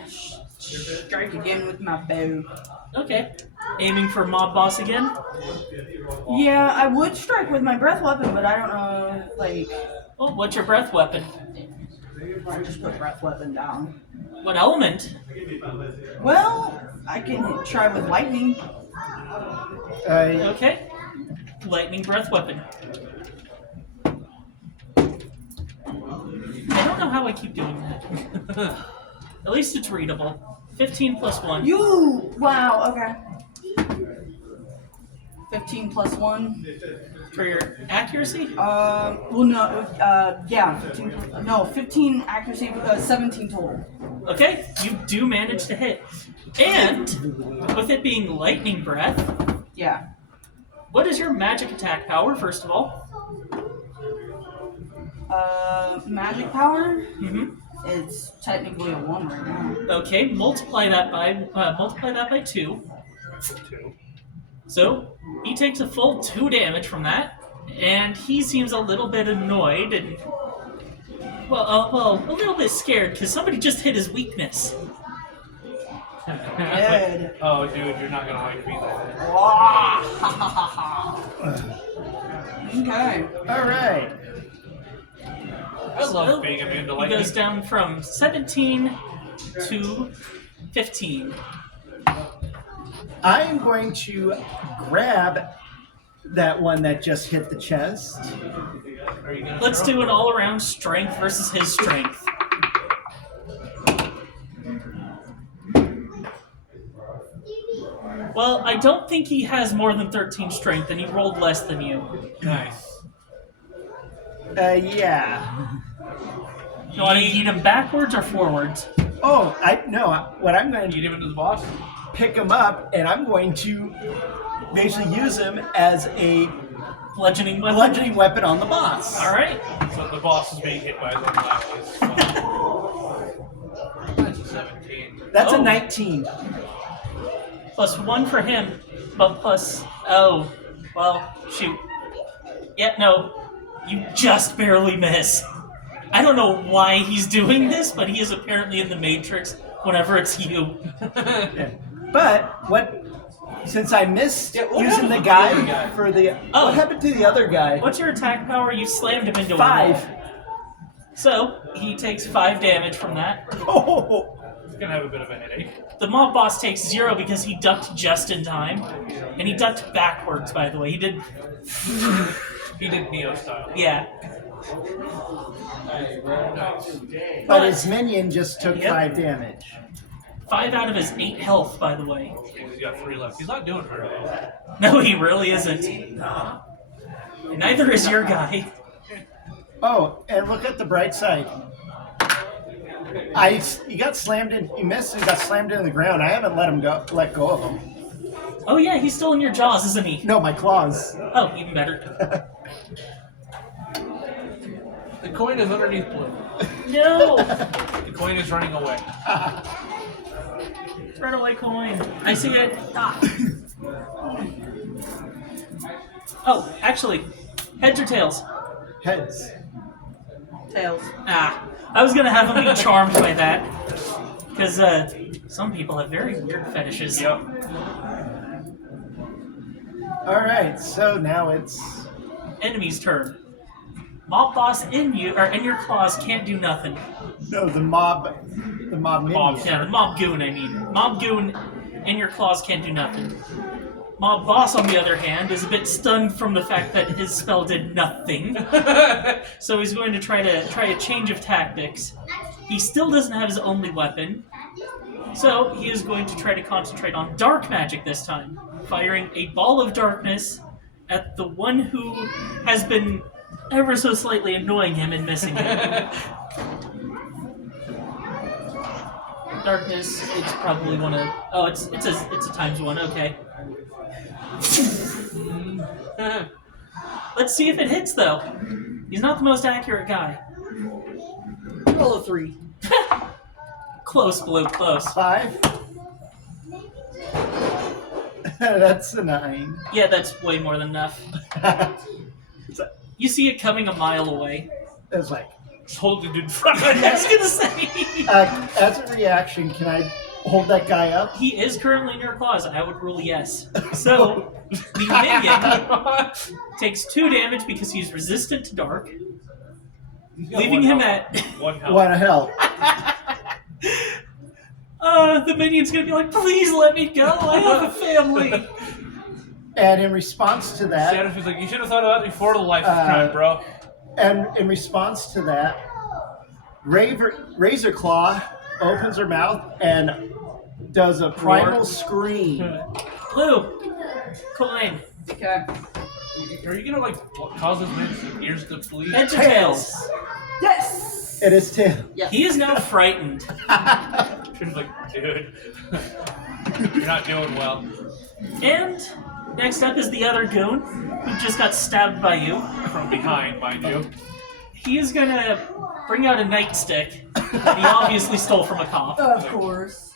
strike again with my bow. Okay. Aiming for mob boss again? Yeah, I would strike with my breath weapon, but I don't know, like, Oh, what's your breath weapon? I just put breath weapon down. What element? Well, I can try with lightning. Okay. Lightning breath weapon. I don't know how I keep doing that. At least it's readable. 15 plus 1. Wow, okay. 15 plus 1. For your accuracy? Well, no, yeah, 15 accuracy, 17 total. Okay, you do manage to hit. And, with it being lightning breath, Yeah. what is your magic attack power, first of all? Magic power? Mm-hmm. It's technically a 1 right now. Okay, multiply that by 2. So, he takes a full 2 damage from that, and he seems a little bit annoyed and, a little bit scared because somebody just hit his weakness. Good. Oh, dude, you're not gonna like me though. Okay. All right. I love being immune to He lightning. goes down from 17 to 15. I am going to grab that one that just hit the chest. Are you gonna Let's throw? do an all-around strength versus his strength. Well, I don't think he has more than 13 strength, and he rolled less than you. Nice. Yeah. You want to eat him backwards or forwards? Oh, what I'm going Eat to him into the boss? pick him up, and I'm going to basically use him as a Bludgeoning weapon? bludgeoning weapon on the boss. All right. So the boss is being hit by his own lashes. That's a 17. That's Oh. a 19. Plus 1 for him, but plus... Oh, well, shoot. Yeah, no. You just barely miss. I don't know why he's doing this, but he is apparently in the Matrix whenever it's you. Yeah. But since I missed Yeah, what using happened the to the guy other guy? for the Oh. what happened to the other guy? What's your attack power? You slammed him into a 5. wall. So, he takes 5 damage from that. Oh. He's gonna have a bit of a headache. The mob boss takes 0 because he ducked just in time. And he ducked backwards, by the way. He did... He did Neo style. Yeah. Nice. But his minion just took Yep. 5 damage. 5 out of his 8 health, by the way. He's got 3 left. He's not doing very well. No, he really isn't. And neither is your guy. Oh, and look at the bright side. He got slammed in. He missed and got slammed into the ground. I haven't let go of him. Oh yeah, he's still in your jaws, isn't he? No, my claws. Oh, even better. The coin is underneath blue. No! The coin is running away. Run away coin. I see it. Ah. Oh, actually, heads or tails? Heads. Tails. Ah, I was gonna have him be charmed by that. Because some people have very weird fetishes. Yep. All right, so now it's Enemy's turn. Mob boss in your claws can't do nothing. no the mob minion. Yeah, the mob goon, I mean. Mob goon in your claws can't do nothing. Mob boss, on the other hand, is a bit stunned from the fact that his spell did nothing. So he's going to try a change of tactics. He still doesn't have his only weapon. So he is going to try to concentrate on dark magic this time, firing a ball of darkness at the one who has been ever so slightly annoying him and missing him. Darkness, it's probably one of... Oh, it's a times 1, okay. Let's see if it hits, though. He's not the most accurate guy. Roll a 3. Close, Blue, close. 5. That's a 9. Yeah, that's way more than enough. So, You see it coming a mile away. it's like, Just hold the dude in front of I it. was gonna say... as a reaction, can I hold that guy up? He is currently in your claws. I would rule yes. So, the minion takes 2 damage because he's resistant to dark. He's got leaving one him health. at. One health. What a hell. The minion's gonna be like, please let me go. I have a family. And in response to that, Shadow, she's like, you should have thought of that before the life crime, bro. and in response to that, Razor Claw opens her mouth and does a primal scream. Blue, coin. Okay. Are you gonna like cause this man's ears to bleed? Heads or tails? Yes. It is tail. Yes. He is now frightened. She's like, dude, you're not doing well. And next up is the other goon who just got stabbed by you. From behind, mind you. He is gonna bring out a nightstick that he obviously stole from a cop. Of course.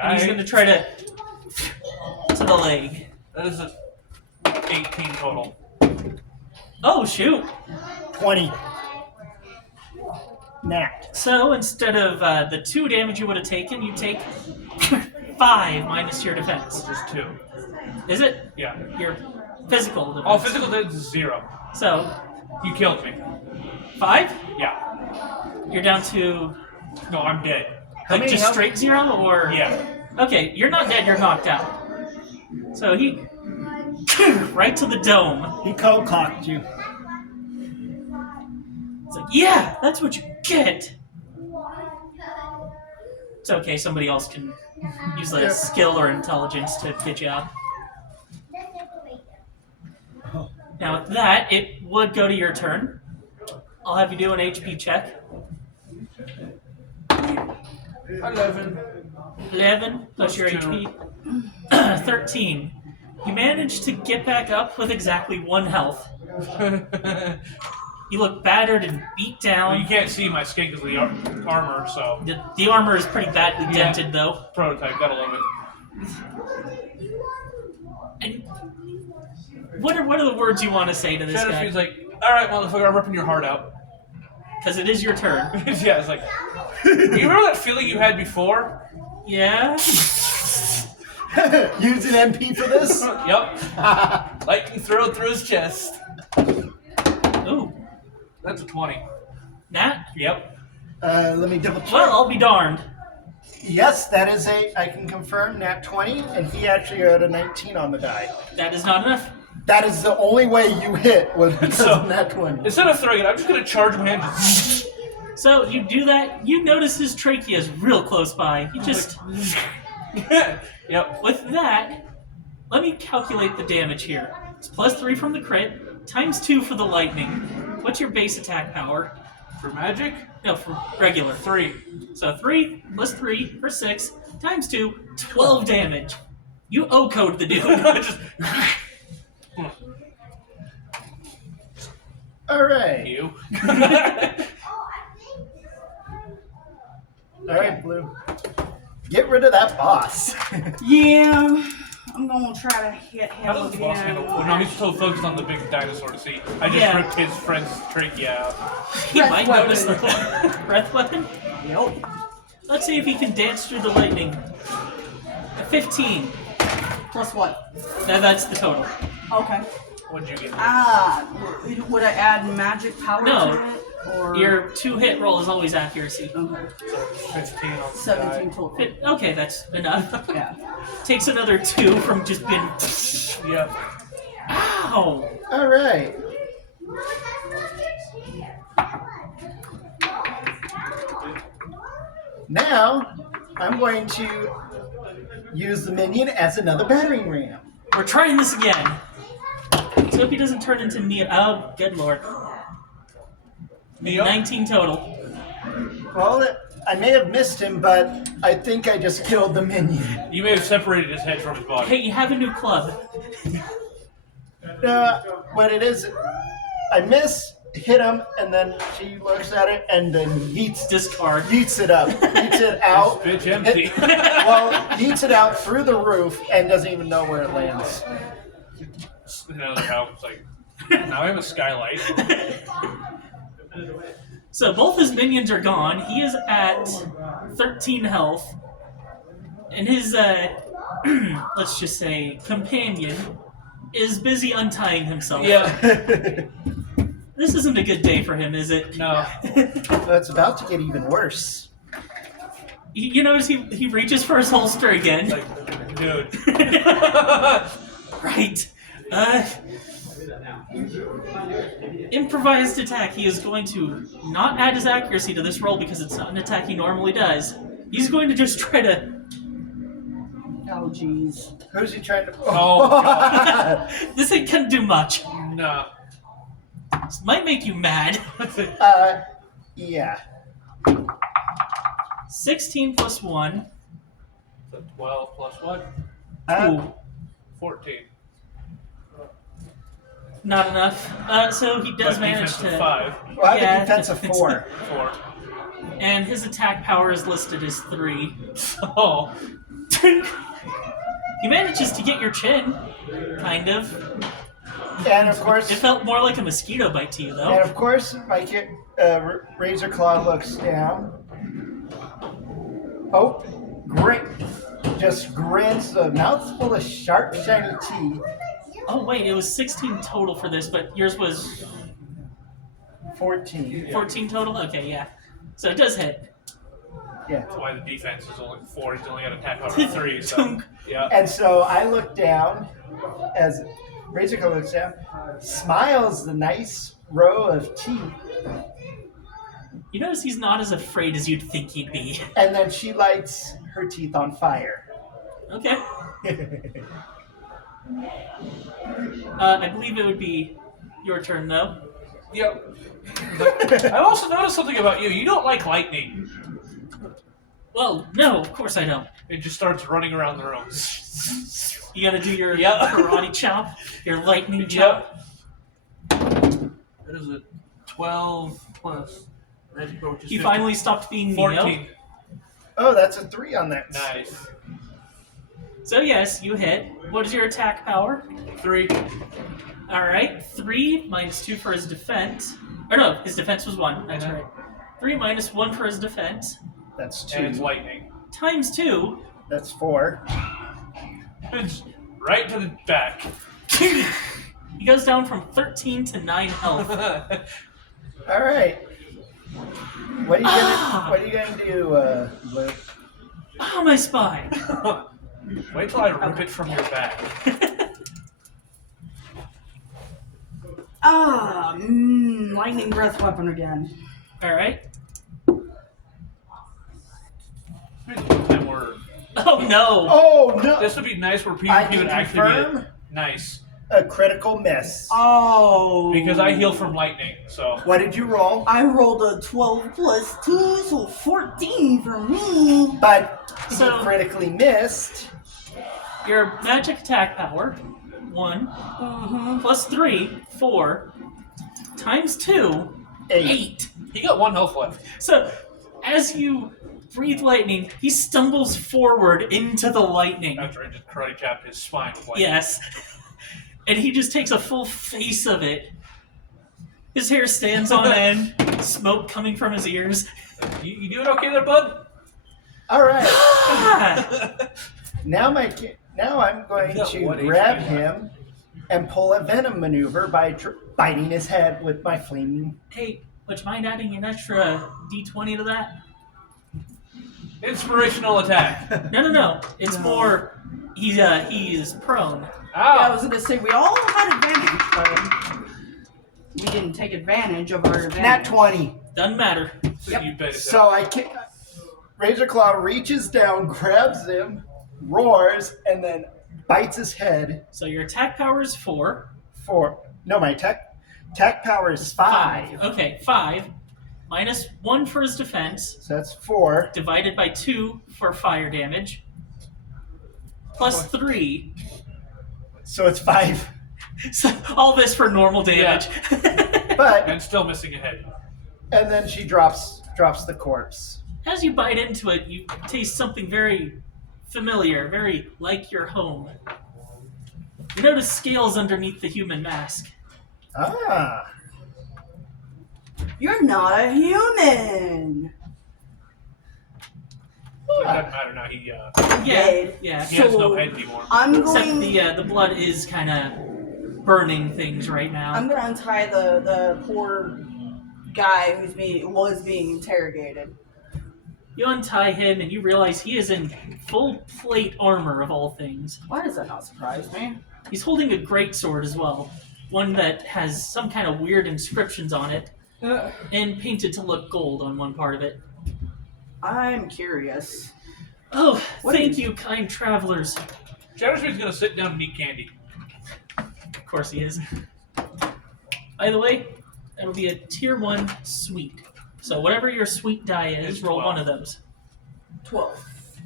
And he's gonna try to the leg. That is a 18 total. Oh shoot! 20. Nat. So instead of the 2 damage you would have taken, you take 5 minus your defense. Which is 2. Is it? Yeah. Your physical defense. Oh, physical damage is 0. So You killed me. 5? Yeah. You're down to No, I'm dead. How like many just health- straight 0 or Yeah. Okay, you're not dead, you're knocked out. So he right to the dome. He cold-cocked you. It's like, yeah, that's what you get. It's okay, somebody else can use like skill or intelligence to get you out. Now with that, it would go to your turn. I'll have you do an HP check. 11. 11 plus your Plus 2. HP. 13. You managed to get back up with exactly 1 health. You look battered and beat Well, you down. can't see my skin because of the armor, so. The armor is pretty badly Yeah. dented though. Prototype, gotta love it. And what are the words you want to say to this Shadow guy? Street's like, alright, motherfucker, I'm ripping your heart out. Because it is your turn. Yeah, it's like, you remember that feeling you had before? Yeah? Use an MP for this? Yep. Lightning throw through his chest. Ooh. That's a 20. Nat? Yep. Let me double check. Well, I'll be darned. Yes, that is I can confirm, nat 20, and he actually got a 19 on the die. That is not enough. That is the only way you hit was because So- of nat 20. Instead of throwing it, I'm just gonna charge my hand. Just So you do that, you notice his trachea is real close by. He just... Yep. With that, let me calculate the damage here. It's plus 3 from the crit, times 2 for the lightning. What's your base attack power? For magic? No, for regular. 3. So 3 plus 3 for 6, times 2, 12 damage. You O-code the dude. Just Alright. you. Alright, Blue. Get rid of that boss. Yeah, I'm gonna try to hit How him does the boss handle? again. Oh, no, he's so focused on the big dinosaur to see. I just Yeah. ripped his friend's trachea out. He Breath might weapon. notice the breath weapon. Yep. Let's see if he can dance through the lightning. A 15. Plus what? Now that's the total. Okay. What'd you get? Would I add magic power No. to it? Or Your 2-hit roll is always accuracy. okay. 15 on the 17 die. total. Okay, that's enough. Yeah. Takes another 2 from just being... Yep. Ow! Alright. Now, I'm going to use the minion as another battering ram. We're trying this again. So hope he doesn't turn into Neo. Oh, good lord. Neo? 19 total. Well, I may have missed him, but I think I just killed the minion. You may have separated his head from his body. Hey, you have a new club. What it is, I miss, hit him, and then she looks at it and then Discard. yeets it up, yeets it out. Bitch empty. Well, yeets it out through the roof and doesn't even know where it lands. Another house. It's like, now I have a skylight. So both his minions are gone. He is at 13 health. And his, let's just say, companion is busy untying himself. Yeah. This isn't a good day for him, is it? No. Well, it's about to get even worse. You notice he reaches for his holster again. Like, dude. Right. Improvised attack. He is going to not add his accuracy to this roll because it's not an attack he normally does. He's going to just try to... Oh, jeez. Who's he trying to? Oh, God. This ain't gonna do much. No. This might make you mad. Yeah. 16 plus 1. So 12 plus what? Ooh, 14. not enough. So he does But manage defense of to... 5. Well, I have Yeah, a defense of defense- 4. 4. And his attack power is listed as 3. Oh. He manages to get your chin, kind of. And of course, It felt more like a mosquito bite to you, and though. of course, my kid, Razor Claw looks down. Oh, great! Just grins, a mouthful of sharp, shiny teeth. Oh, wait, it was 16 total for this, but yours was 14. 14 total? Okay, yeah. So it does hit. Yeah. That's why the defense is only 4. He's only got attack power of 3. So, Tunk. yeah. And so I look down as Razor Claw looks down, smiles the nice row of teeth, You notice he's not as afraid as you'd think he'd be. and then she lights her teeth on fire. Okay. I believe it would be your turn, though. Yep. I also noticed something about you. You don't like lightning. Well, no, of course I don't. It just starts running around the room. You gotta do your Yep. karate chop, your lightning chop. Yep. That is a 12 plus. Which is He finally stopped being Neo. 14. Oh, that's a 3 on that. Nice. So yes, you hit. What is your attack power? 3. Alright, 3 minus 2 for his defense. Or no, his defense was 1. That's Yeah. right. 3 minus 1 for his defense. That's 2. And it's lightning. Times 2. That's 4. It's right to the back. He goes down from 13 to 9 health. All right. What are you gonna do, Blue? Oh, my spine. Wait till I rip it from your back. Lightning breath weapon again. Alright. Maybe one time where Oh no. Oh no! this would be nice where I PvP can would actually confirm be nice. a critical miss. Oh. Because I heal from lightning, so. What did you roll? I rolled a 12 plus 2, so 14 for me. But So- you critically missed. Your magic attack power, 1, plus 3, 4, times 2, 8. He got 1 health left. So, as you breathe lightning, he stumbles forward into the lightning. After I just karate chopped his spine with lightning. Yes. And he just takes a full face of it. His hair stands on end, smoke coming from his ears. You doing okay there, bud? All right. Ah! Now I'm going Yeah, to what grab HP? him and pull a venom maneuver by biting his head with my flaming. Hey, would you mind adding an extra d20 to that? Inspirational attack. No. It's No. more, he is prone. Yeah, I Ow! was gonna say we all had advantage, but we didn't take advantage of our advantage. Nat 20. Doesn't matter. So you bet it So I kick. Razor Claw reaches down, grabs him, roars, and then bites his head So your attack power is 4. my attack power is 5. Okay, 5. Minus 1 for his defense. So that's 4. Divided by 2 for fire damage. Plus 3. So it's 5. So all this for normal damage. But And still missing a head. and then she drops the corpse. As you bite into it, you taste something very familiar, very like your home. You notice scales underneath the human mask. Ah. You're not a human. It doesn't matter now. He Yeah, Dead. yeah. has no So- head anymore. I'm Except going. the blood is kind of burning things right now. I'm gonna untie the poor guy was being interrogated. You untie him and you realize he is in full plate armor of all things. Why does that not surprise me? He's holding a greatsword as well. One that has some kind of weird inscriptions on it and painted to look gold on one part of it. I'm curious. Oh, What thank is- you, kind travelers. Chattersby's gonna sit down and eat candy. Of course he is. By the way, that'll be a tier 1 sweet. So whatever your sweet die is, It's roll 12. one of those. 12.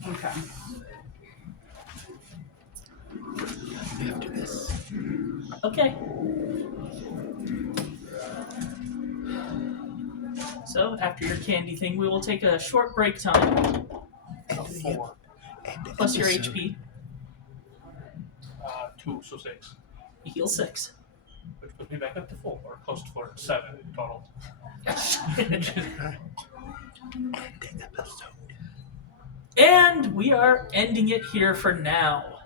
Okay. After this. Okay. So after your candy thing, we will take a short break time. A 4. Plus your Episode. HP. 2, so 6. You heal 6. Which puts me back up to 4, or close to 4. 7 total. And we are ending it here for now.